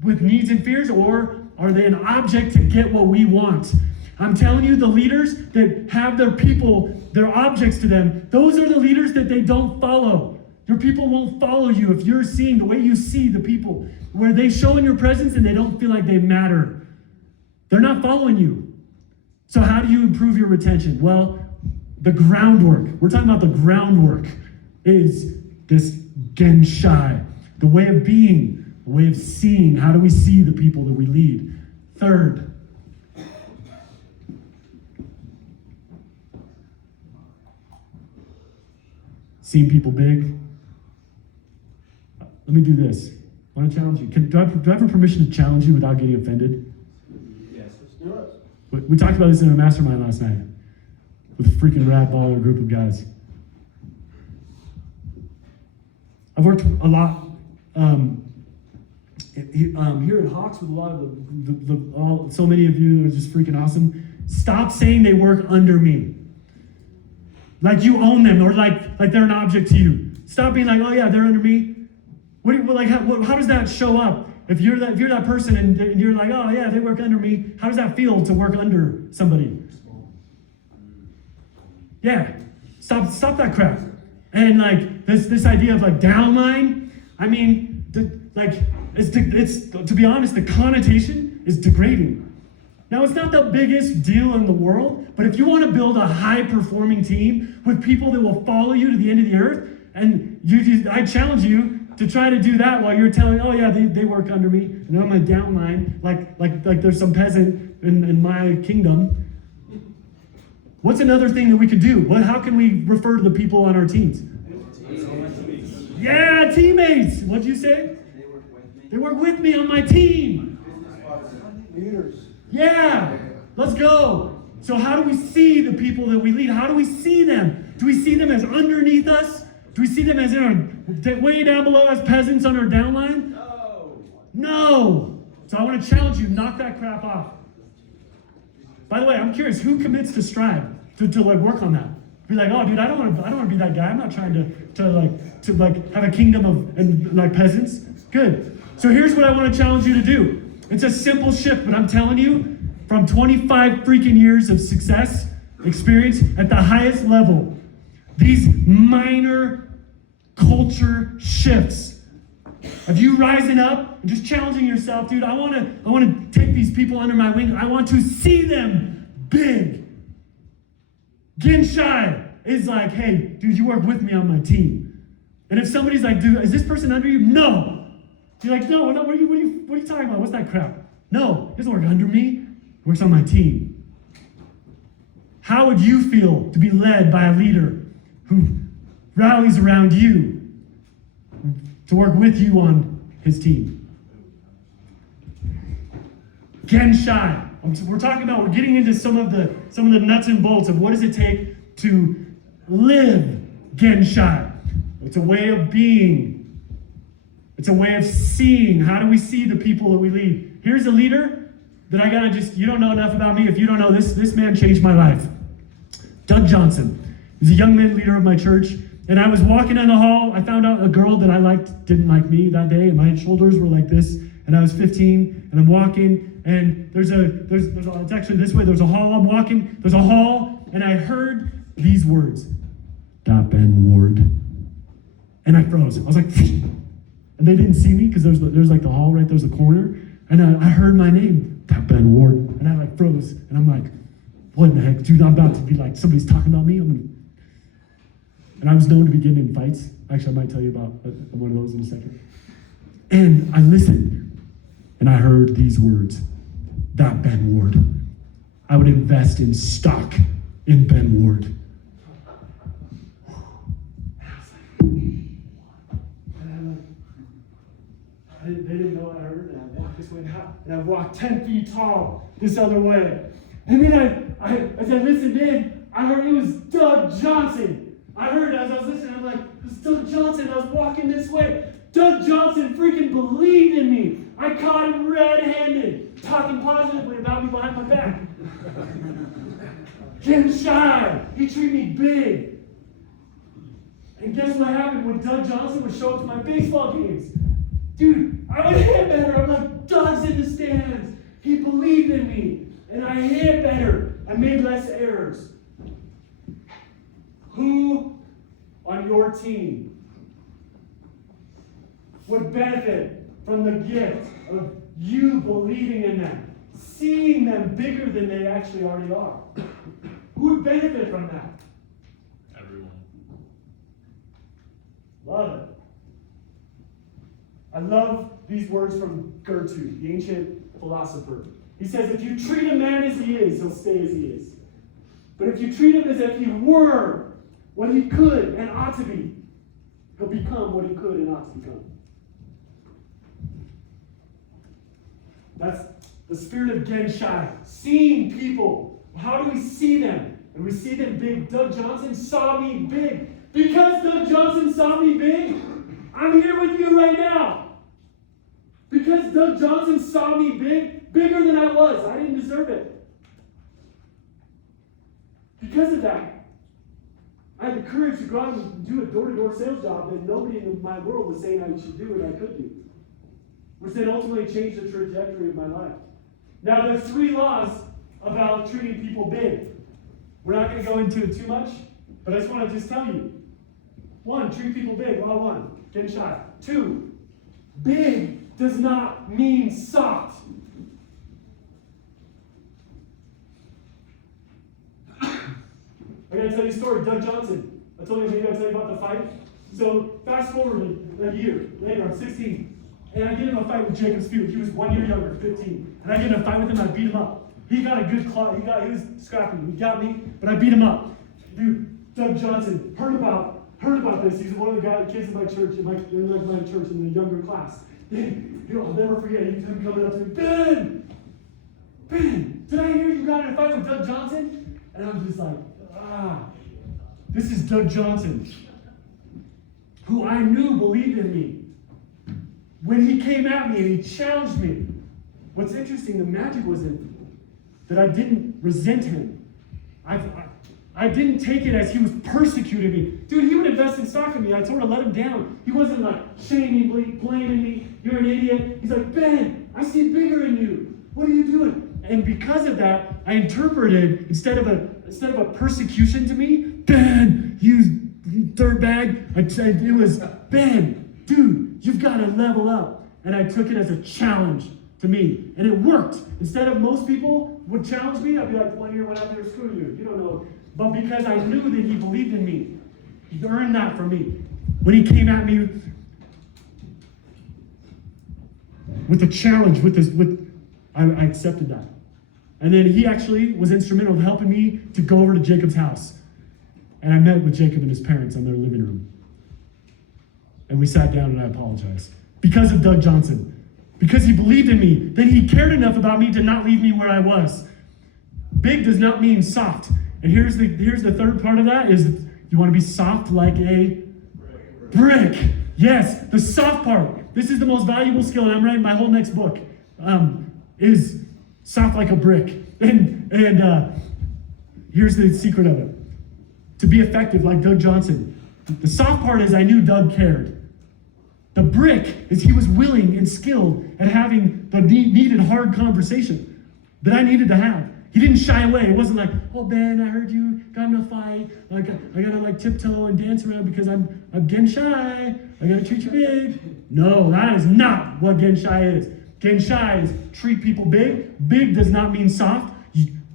with needs and fears, or are they an object to get what we want? I'm telling you, the leaders that have their people, their objects to them, those are the leaders that they don't follow. Your people won't follow you if you're seeing the way you see the people, where they show in your presence and they don't feel like they matter. They're not following you. So how do you improve your retention? Well, the groundwork, we're talking about the groundwork, is this Genshai, the way of being, the way of seeing. How do we see the people that we lead? Third, seeing people big. Let me do this. I want to challenge you. Do I have permission to challenge you without getting offended? Yes, let's do it. We talked about this in a mastermind last night with a freaking rad baller group of guys. I've worked a lot here at Hawks with a lot of so many of you are just freaking awesome. Stop saying they work under me. Like you own them, or like they're an object to you. Stop being like, oh yeah, they're under me. How does that show up? If you're that person and you're like, oh yeah, they work under me. How does that feel to work under somebody? Yeah, stop that crap. And like this idea of like downline. I mean, it's to be honest, the connotation is degrading. Now, it's not the biggest deal in the world, but if you want to build a high-performing team with people that will follow you to the end of the earth, and I challenge you to try to do that while you're telling, oh yeah, they work under me, and I'm a downline, like there's some peasant in my kingdom. What's another thing that we could do? How can we refer to the people on our teams? Yeah, teammates. What'd you say? They work with me on my team. Leaders. Yeah, let's go. So how do we see the people that we lead? How do we see them? Do we see them as underneath us? Do we see them as way down below as peasants on our downline? No. So I want to challenge you, knock that crap off. By the way, I'm curious, who commits to strive to like work on that? Be like, oh dude, I don't want to be that guy. I'm not trying to have a kingdom of peasants. Good. So here's what I want to challenge you to do. It's a simple shift, but I'm telling you, from 25 freaking years of success, experience at the highest level, these minor culture shifts of you rising up and just challenging yourself, dude, I want to take these people under my wing. I want to see them big. Genshai is like, hey, dude, you work with me on my team. And if somebody's like, dude, is this person under you? No. You're like, no, what are you talking about? What's that crap? No, he doesn't work under me. He works on my team. How would you feel to be led by a leader who rallies around you to work with you on his team? Genshai. We're getting into some of the nuts and bolts of what does it take to live Genshai. It's a way of being. It's a way of seeing. How do we see the people that we lead? Here's a leader that you don't know enough about me. If you don't know this man changed my life. Doug Johnson. He's a young man leader of my church. And I was walking in the hall. I found out a girl that I liked didn't like me that day. And my shoulders were like this. And I was 15. And I'm walking. And it's actually this way. There's a hall. I'm walking. There's a hall. And I heard these words. that Ben Ward. And I froze. I was like, and they didn't see me because there's like the hall right there's the corner. And I heard my name, that Ben Ward. And I like froze. And I'm like, what in the heck? Dude, I'm about to be like, somebody's talking about me. And I was known to be getting in fights. Actually, I might tell you about one of those in a second. And I listened. And I heard these words, that Ben Ward. I would invest in stock in Ben Ward. They didn't know what I heard, and I walked this way, and I walked 10 feet tall this other way. And then as I listened in, I heard it was Doug Johnson. I heard as I was listening, I'm like, it's Doug Johnson. I was walking this way. Doug Johnson freaking believed in me. I caught him red-handed, talking positively about me behind my back. Ken Shire, he treated me big. And guess what happened when Doug Johnson would show up to my baseball games? Dude, I would hit better. I'm like, Doug's in the stands. He believed in me. And I hit better. I made less errors. Who on your team would benefit from the gift of you believing in them, seeing them bigger than they actually already are? Who would benefit from that? Everyone. Love it. I love these words from Gertrude, the ancient philosopher. He says, if you treat a man as he is, he'll stay as he is. But if you treat him as if he were what he could and ought to be, he'll become what he could and ought to become. That's the spirit of Genshai. Seeing people. How do we see them? And we see them big. Doug Johnson saw me big. Because Doug Johnson saw me big, I'm here with you right now. Because Doug Johnson saw me big, bigger than I was. I didn't deserve it. Because of that, I had the courage to go out and do a door-to-door sales job that nobody in my world was saying I should do and I could do. Which then ultimately changed the trajectory of my life. Now, there's 3 laws about treating people big. We're not going to go into it too much, but I just want to just tell you. 1, treat people big. Law 1, get shy. 2, big does not mean soft. I gotta tell you a story. Doug Johnson. I told you maybe I'll tell you about the fight. So fast forward a year later, I'm 16, and I get in a fight with Jacob Spew. He was 1 year younger, 15, and I get in a fight with him. I beat him up. He got a good claw. He was scrappy. He got me, but I beat him up. Dude, Doug Johnson heard about this. He's one of the kids in my church, in my church in the younger class. I'll never forget him coming up to me, Ben, did I hear you got in a fight with Doug Johnson? And I'm just like, this is Doug Johnson, who I knew believed in me. When he came at me and he challenged me, what's interesting, the magic was that I didn't resent him. I didn't take it as he was persecuting me. Dude, he would invest in stock in me. I sort of let him down. He wasn't like shaming me, blaming me. You're an idiot. He's like, Ben, I see bigger in you. What are you doing? And because of that, I interpreted, instead of a persecution to me, Ben, you dirtbag, it was, Ben, dude, you've got to level up. And I took it as a challenge to me. And it worked. Instead of most people would challenge me, I'd be like, 1 year went out there, screw you. You don't know. But because I knew that he believed in me, he earned that from me. When he came at me with a challenge, I accepted that. And then he actually was instrumental in helping me to go over to Jacob's house. And I met with Jacob and his parents in their living room. And we sat down and I apologized. Because of Doug Johnson. Because he believed in me. Then he cared enough about me to not leave me where I was. Big does not mean soft. And here's the third part of that is you want to be soft like a brick. Yes, the soft part. This is the most valuable skill, and I'm writing my whole next book. Is soft like a brick. And here's the secret of it. To be effective like Doug Johnson. The soft part is I knew Doug cared. The brick is he was willing and skilled at having the needed hard conversation that I needed to have. He didn't shy away. It wasn't like, oh Ben, I heard you got in a fight. Like I gotta like tiptoe and dance around because I'm getting shy. I gotta treat you big. No, that is not what getting shy is. Getting shy is treat people big. Big does not mean soft.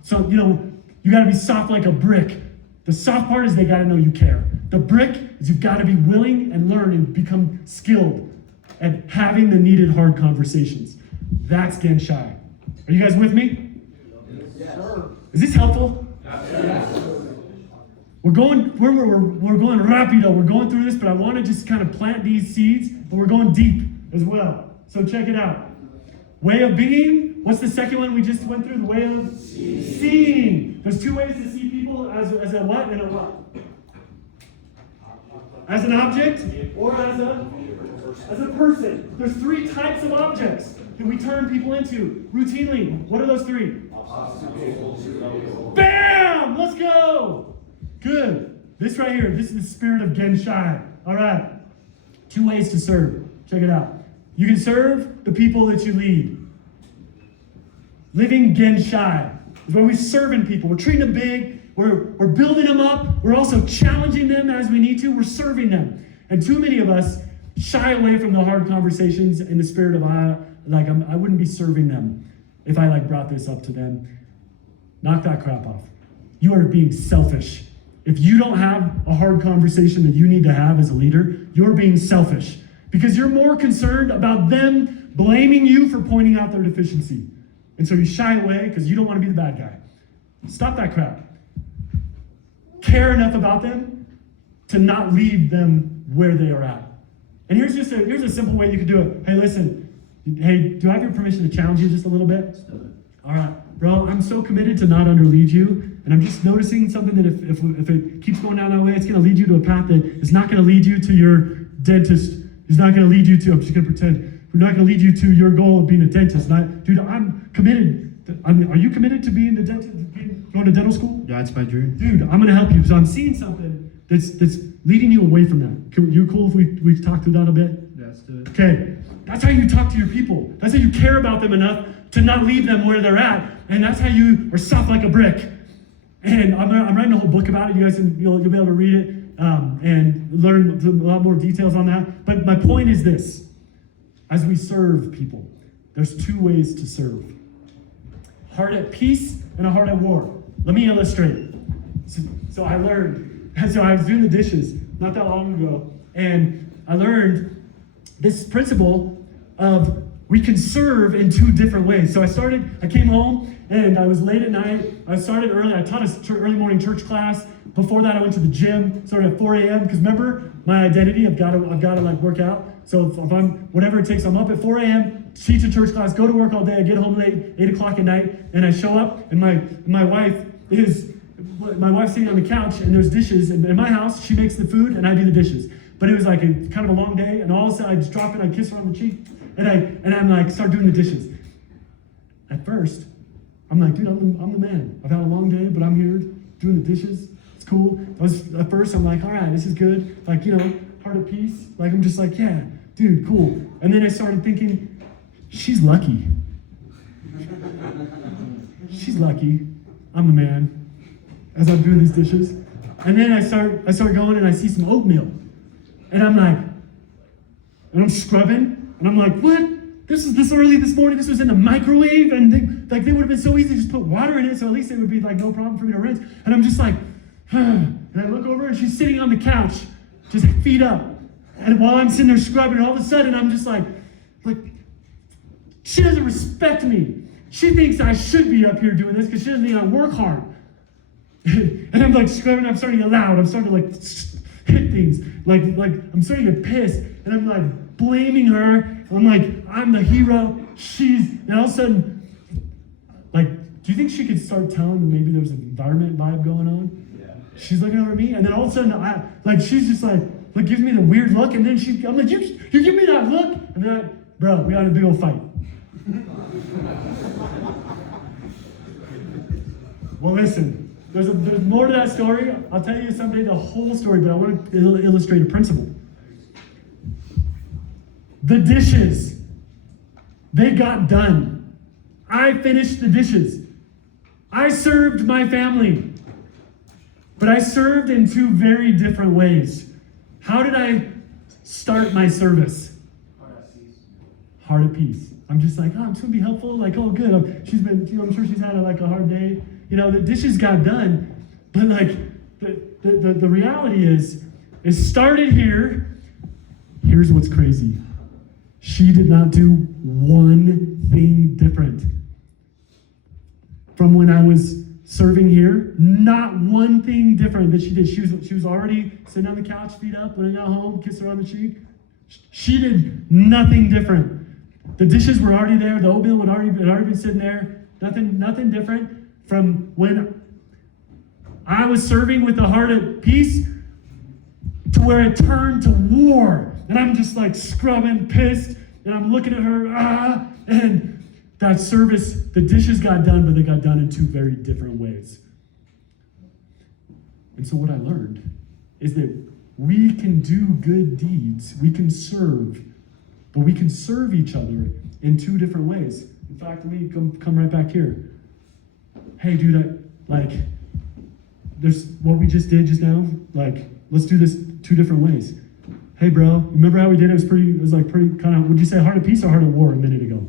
So you gotta be soft like a brick. The soft part is they gotta know you care. The brick is you've gotta be willing and learn and become skilled at having the needed hard conversations. That's getting shy. Are you guys with me? Yes. Is this helpful? We're going rapido. We're going through this, but I want to just kind of plant these seeds, but we're going deep as well. So check it out. Way of being. What's the second one we just went through? The way of seeing. There's two ways to see people, as a what and a what? As an object or as a person. There's three types of objects that we turn people into routinely. What are those three? Bam! Let's go! Good. This right here, this is the spirit of Genshai. All right. 2 ways to serve. Check it out. You can serve the people that you lead. Living Genshai is where we're serving people. We're treating them big. We're building them up. We're also challenging them as we need to. We're serving them. And too many of us shy away from the hard conversations in the spirit of I wouldn't be serving them if I brought this up to them. Knock that crap off. You are being selfish. If you don't have a hard conversation that you need to have as a leader, you're being selfish because you're more concerned about them blaming you for pointing out their deficiency. And so you shy away because you don't want to be the bad guy. Stop that crap. Care enough about them to not leave them where they are at. And here's a simple way you can do it. Hey, listen. Hey, do I have your permission to challenge you just a little bit? All right, bro, I'm so committed to not underlead you, and I'm just noticing something that if it keeps going down that way, it's going to lead you to a path that is not going to lead you to your dentist. It's not going to lead you to, I'm just going to pretend, we're not going to lead you to your goal of being a dentist. Dude, I'm committed. Are you committed to being going to dental school? Yeah, it's my dream. Dude, I'm going to help you. So I'm seeing something that's leading you away from that. You cool if we talk through that a bit? Yeah, let's do it. Okay, that's how you talk to your people. That's how you care about them enough to not leave them where they're at. And that's how you are soft like a brick. And I'm writing a whole book about it. You guys, you'll be able to read it and learn a lot more details on that. But my point is this. As we serve people, there's 2 ways to serve. Heart at peace and a heart at war. Let me illustrate. So I learned, so I was doing the dishes not that long ago, and I learned this principle of we can serve in 2 different ways. So I came home and I was late at night. I started early. I taught a early morning church class. Before that, I went to the gym, started at 4 a.m. Because remember, my identity, I've got to work out. So if I'm, whatever it takes, I'm up at 4 a.m., teach a church class, go to work all day, I get home late, 8 o'clock at night, and I show up, and my wife's sitting on the couch, and there's dishes, and in my house, she makes the food, and I do the dishes. But it was like kind of a long day, and all of a sudden, I just drop it, I kiss her on the cheek, and I'm start doing the dishes. At first, I'm like, dude, I'm the man. I've had a long day, but I'm here doing the dishes. It's cool. At first, I'm like, all right, this is good. Heart at peace. I'm just like, yeah, dude, cool. And then I started thinking, she's lucky. She's lucky. I'm the man. As I'm doing these dishes. And then I start going and I see some oatmeal. And I'm scrubbing. And I'm like, what? This is this early this morning. This was in the microwave. And they would have been so easy to just put water in it. So at least it would be no problem for me to rinse. And I'm just like, and I look over and she's sitting on the couch, just feet up. And while I'm sitting there scrubbing, all of a sudden I'm just like, she doesn't respect me. She thinks I should be up here doing this because she doesn't think I work hard. And I'm scrubbing, I'm starting to get loud. I'm starting to hit things. I'm starting to get pissed. And I'm blaming her. I'm I'm the hero. And all of a sudden, do you think she could start telling maybe there was an environment vibe going on? She's looking over at me, and then all of a sudden, she's just gives me the weird look, and then I'm like, you give me that look, and then, bro, we had a big old fight. Well, listen, there's more to that story. I'll tell you someday the whole story, but I want to illustrate a principle. The dishes, they got done. I finished the dishes. I served my family, but I served in two very different ways. How did I start my service? Heart at peace. I'm just like, oh, I'm just gonna be helpful. Like, oh, good. She's been, I'm sure she's had a hard day. The dishes got done, but like, the reality is, it started here. Here's what's crazy. She did not do one thing different from when I was serving here. Not one thing different that she did. She was already sitting on the couch, feet up. When I got home, kissed her on the cheek. She did nothing different. The dishes were already there. The oatmeal had already been sitting there. Nothing different from when I was serving with a heart at peace to where it turned to war. And I'm just like scrubbing, pissed, and I'm looking at her, and that service, the dishes got done, but they got done in two very different ways. And so what I learned is that we can do good deeds, we can serve, but we can serve each other in two different ways. In fact, let me come right back here. Hey, dude, there's what we just did just now. Like, let's do this two different ways. Hey, bro, remember how we did it? It was pretty kind of, would you say heart of peace or heart of war a minute ago?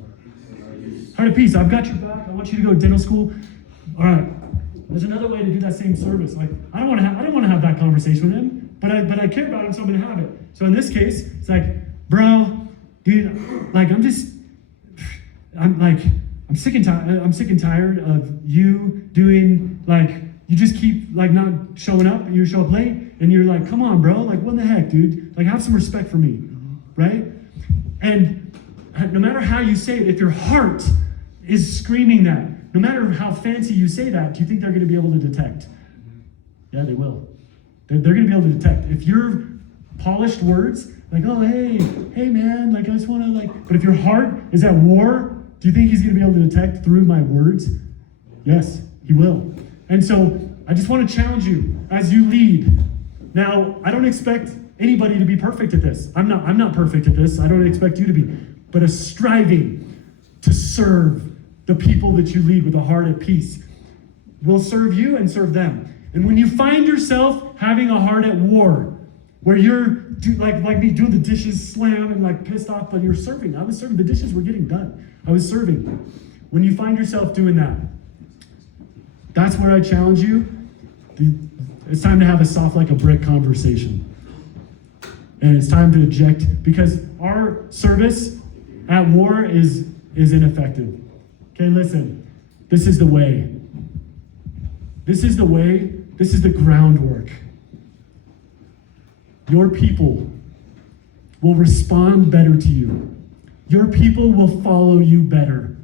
Heart of peace. I've got your back. I want you to go to dental school. All right. There's another way to do that same service. Like, I don't want to have that conversation with him, but I care about him, so I'm going to have it. So in this case, it's like, bro, dude, like, I'm sick and tired of you doing, like, you just keep, like, not showing up. You show up late, and you're like, come on, bro. Like, what in the heck, dude? Like, have some respect for me, right? And no matter how you say it, if your heart is screaming that, no matter how fancy you say that, do you think they're going to be able to detect? Yeah, they will. They're going to be able to detect. If your polished words, like, oh, hey, man, like, I just want to, like, but if your heart is at war, do you think he's going to be able to detect through my words? Yes, he will. And so I just want to challenge you as you lead. Now, I don't expect anybody to be perfect at this. I'm not perfect at this. I don't expect you to be. But a striving to serve the people that you lead with a heart at peace will serve you and serve them. And when you find yourself having a heart at war, where you're like me doing the dishes, slam, and like pissed off, but you're serving. I was serving. The dishes were getting done. I was serving. When you find yourself doing that, that's where I challenge you. It's time to have a soft like a brick conversation. And it's time to eject, because our service at war is ineffective. Okay, listen. This is the way. This is the way. This is the groundwork. Your people will respond better to you. Your people will follow you better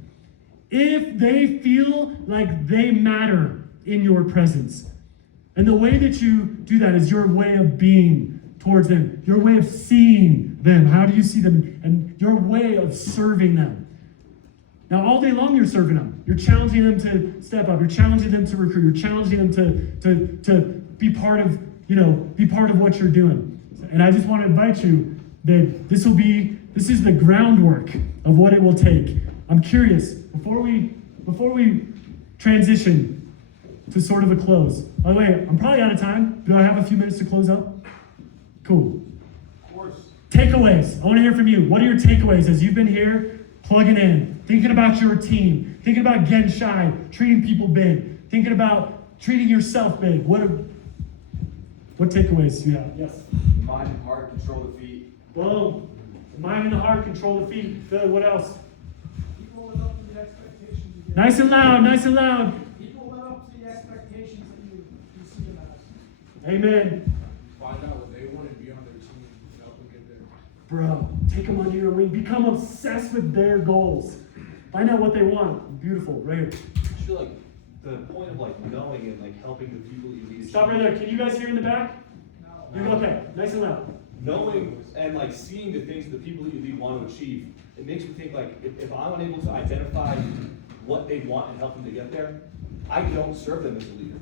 if they feel like they matter in your presence. And the way that you do that is your way of being towards them, your way of seeing them. How do you see them? And your way of serving them. Now, all day long, you're serving them. You're challenging them to step up. You're challenging them to recruit. You're challenging them to be part of, be part of what you're doing. And I just want to invite you that this is the groundwork of what it will take. I'm curious, before we transition to sort of a close. By the way, I'm probably out of time. Do I have a few minutes to close up? Cool. Of course. Takeaways. I want to hear from you. What are your takeaways as you've been here plugging in, thinking about your team, thinking about getting shy, treating people big, thinking about treating yourself big? What takeaways do you have? Yes. The mind and heart control the feet. Boom. The mind and the heart control the feet. Good. What else? People live up to the expectations you give. Nice and loud. Nice and loud. People live up to the expectations that you see them as. Amen. Find out what they want and be on their team and help them get there. Bro, take them under your wing. Become obsessed with their goals. Find out what they want. Beautiful. Right here. I feel like the point of like knowing and like helping the people you lead. Stop right there. Can you guys hear in the back? No. You're okay. Nice and loud. Knowing and like seeing the things that the people that you lead want to achieve, it makes me think like if I'm unable to identify what they want and help them to get there, I don't serve them as a leader.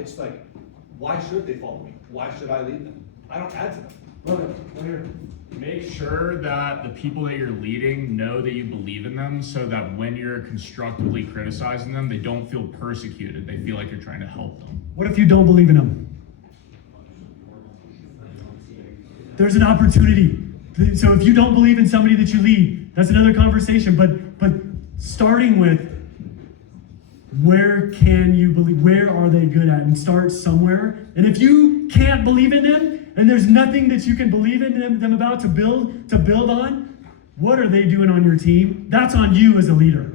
It's like, why should they follow me? Why should I lead them? I don't add to them. Love it. Right here. Make sure that the people that you're leading know that you believe in them so that when you're constructively criticizing them, they don't feel persecuted. They feel like you're trying to help them. What if you don't believe in them? There's an opportunity. So if you don't believe in somebody that you lead, that's another conversation. But starting with where can you believe, where are they good at, and start somewhere. And if you can't believe in them, and there's nothing that you can believe in them about to build on, what are they doing on your team? That's on you as a leader.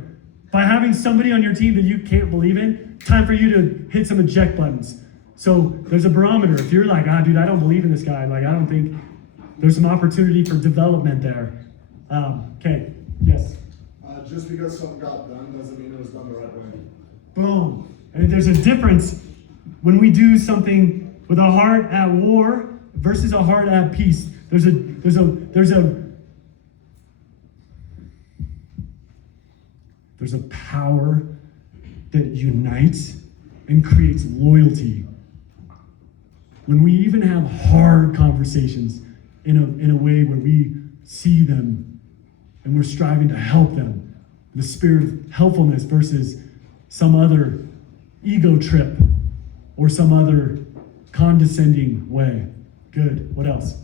By having somebody on your team that you can't believe in, time for you to hit some eject buttons. So there's a barometer. If you're like, dude, I don't believe in this guy, like, I don't think there's some opportunity for development there. Okay, yes. Just because something got done doesn't mean it was done the right way. Boom. And there's a difference when we do something with a heart at war versus a heart at peace. There's a power that unites and creates loyalty. When we even have hard conversations in a way where we see them and we're striving to help them, the spirit of helpfulness versus some other ego trip or some other condescending way. Good. What else?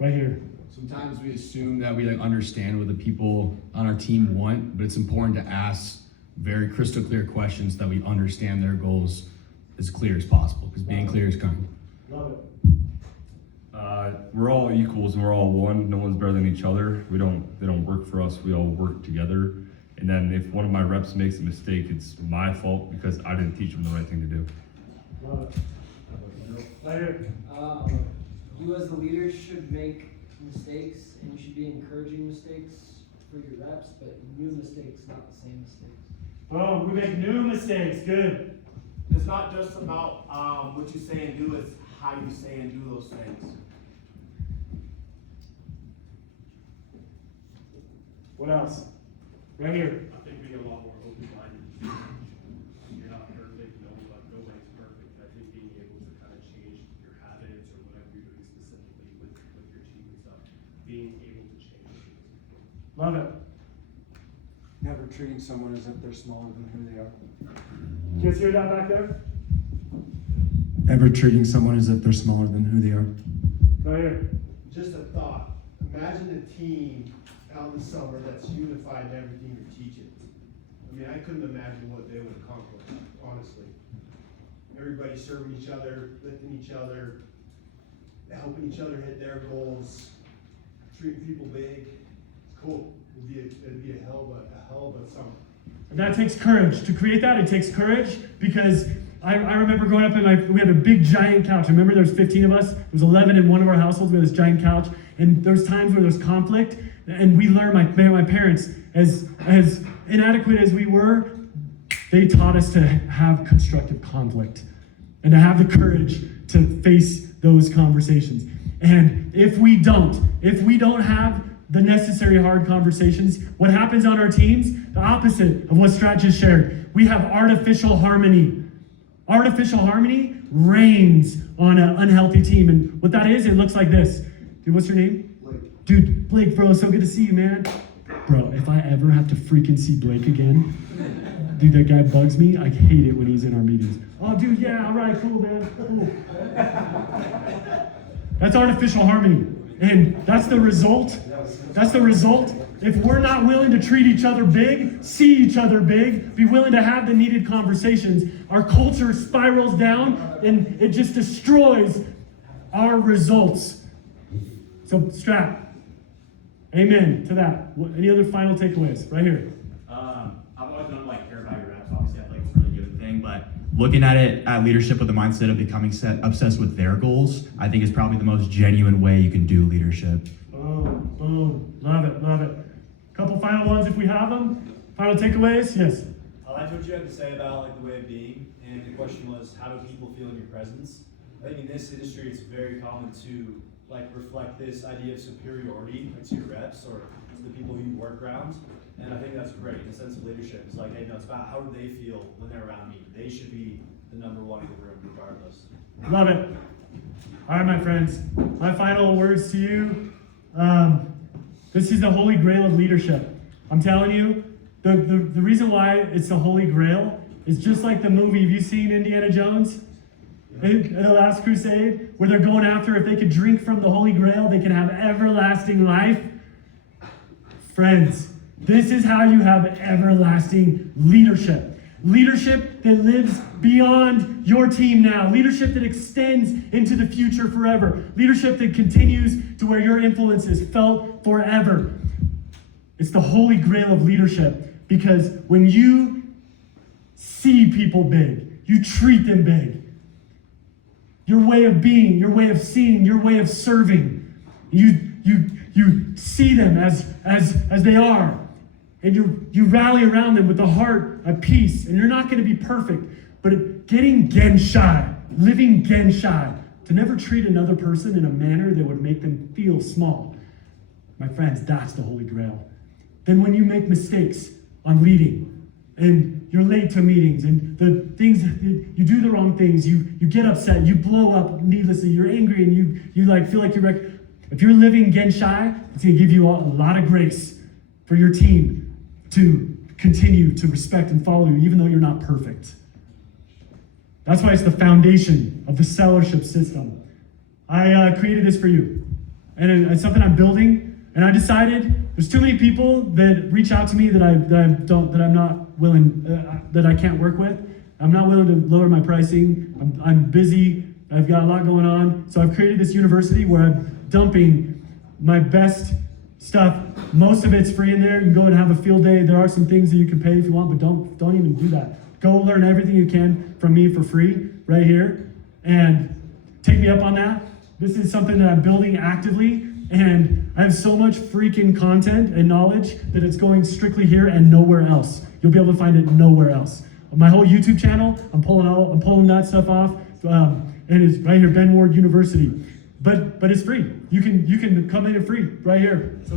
Right here. Sometimes we assume that we understand what the people on our team want, but it's important to ask very crystal clear questions that we understand their goals as clear as possible, because being clear is kind. Love it. We're all equals and we're all one. No one's better than each other. They don't work for us. We all work together. And then if one of my reps makes a mistake, it's my fault because I didn't teach them the right thing to do. Love it. Right here. You as the leader should make mistakes, and you should be encouraging mistakes for your reps, but new mistakes, not the same mistakes. Boom. We make new mistakes. Good. It's not just about what you say and do, it's how you say and do those things. What else? Right here. I think being a lot more open-minded. You're not perfect, nobody's perfect. I think being able to kind of change your habits or whatever you're doing specifically with your team and stuff, being able to change things. Love it. Never treating someone as if they're smaller than who they are. You guys hear that back there? Never treating someone as if they're smaller than who they are. Right here. Just a thought. Imagine a team out in the summer that's unified in everything you're teaching. I mean, I couldn't imagine what they would accomplish, honestly. Everybody serving each other, lifting each other, helping each other hit their goals, treating people big. It's cool. It'd be a hell of a summer. And that takes courage. To create that, it takes courage because I remember growing up we had a big giant couch. I remember there was 15 of us. There was 11 in one of our households. We had this giant couch. And there's times where there's conflict. And we learned, my parents, as inadequate as we were, they taught us to have constructive conflict and to have the courage to face those conversations. And if we don't have the necessary hard conversations, what happens on our teams? The opposite of what Strat just shared. We have artificial harmony. Artificial harmony reigns on an unhealthy team. And what that is, it looks like this. Dude, what's your name? Blake. Dude, Blake, bro, so good to see you, man. Bro, if I ever have to freaking see Blake again, dude, that guy bugs me. I hate it when he's in our meetings. Oh, dude, yeah, all right, cool, man. Cool. That's artificial harmony. And that's the result. That's the result. If we're not willing to treat each other big, see each other big, be willing to have the needed conversations, our culture spirals down and it just destroys our results. So, Strat, amen to that. Any other final takeaways? Right here. I've always known care about your reps. Obviously, I think it's a really good thing, but looking at it at leadership with the mindset of becoming obsessed with their goals, I think is probably the most genuine way you can do leadership. Boom, boom. Love it, love it. Couple final ones if we have them. Final takeaways? Yes. I liked what you had to say about the way of being, and the question was, how do people feel in your presence? I think in this industry, it's very common to reflect this idea of superiority to your reps or to the people you work around, and I think that's great in a sense of leadership. It's hey, no, it's about how do they feel when they're around me. They should be the number one in the room regardless. Love it. All right, my friends, my final words to you. This is the holy grail of leadership. I'm telling you, the reason why it's the holy grail is just like the movie. Have you seen Indiana Jones? In the Last Crusade, where they're going after, if they could drink from the holy grail, they can have everlasting life. Friends, this is how you have everlasting leadership. Leadership that lives beyond your team now. Leadership that extends into the future forever. Leadership that continues to where your influence is felt forever. It's the holy grail of leadership, because when you see people big, you treat them big. Your way of being, your way of seeing, your way of serving. You see them as they are. And you rally around them with a heart of peace. And you're not going to be perfect, but getting Genshai, living Genshai, to never treat another person in a manner that would make them feel small. My friends, that's the holy grail. Then when you make mistakes on leading, and you're late to meetings, and the things, you do the wrong things, you get upset, you blow up needlessly, you're angry, and you like feel like you're if you're living Genshai, it's going to give you a lot of grace for your team to continue to respect and follow you, even though you're not perfect. That's why it's the foundation of the fellowship system. I created this for you, and it's something I'm building. And I decided there's too many people that reach out to me that I'm not willing, that I can't work with. I'm not willing to lower my pricing. I'm busy. I've got a lot going on. So I've created this university where I'm dumping my best stuff. Most of it's free in there. You can go and have a field day. There are some things that you can pay if you want, but don't even do that. Go learn everything you can from me for free right here, and take me up on that. This is something that I'm building actively. And I have so much freaking content and knowledge that it's going strictly here and nowhere else. You'll be able to find it nowhere else. My whole YouTube channel, I'm pulling that stuff off, and it's right here, Ben Ward University. But it's free. You can come in and free right here. So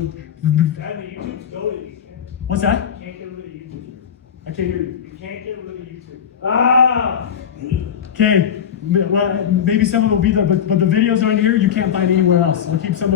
what's that? You can't get rid of YouTube. I can't hear you. You can't get rid of YouTube. Ah! Okay. Well, maybe some of it will be there, but the videos are in here. You can't find anywhere else. I'll keep some of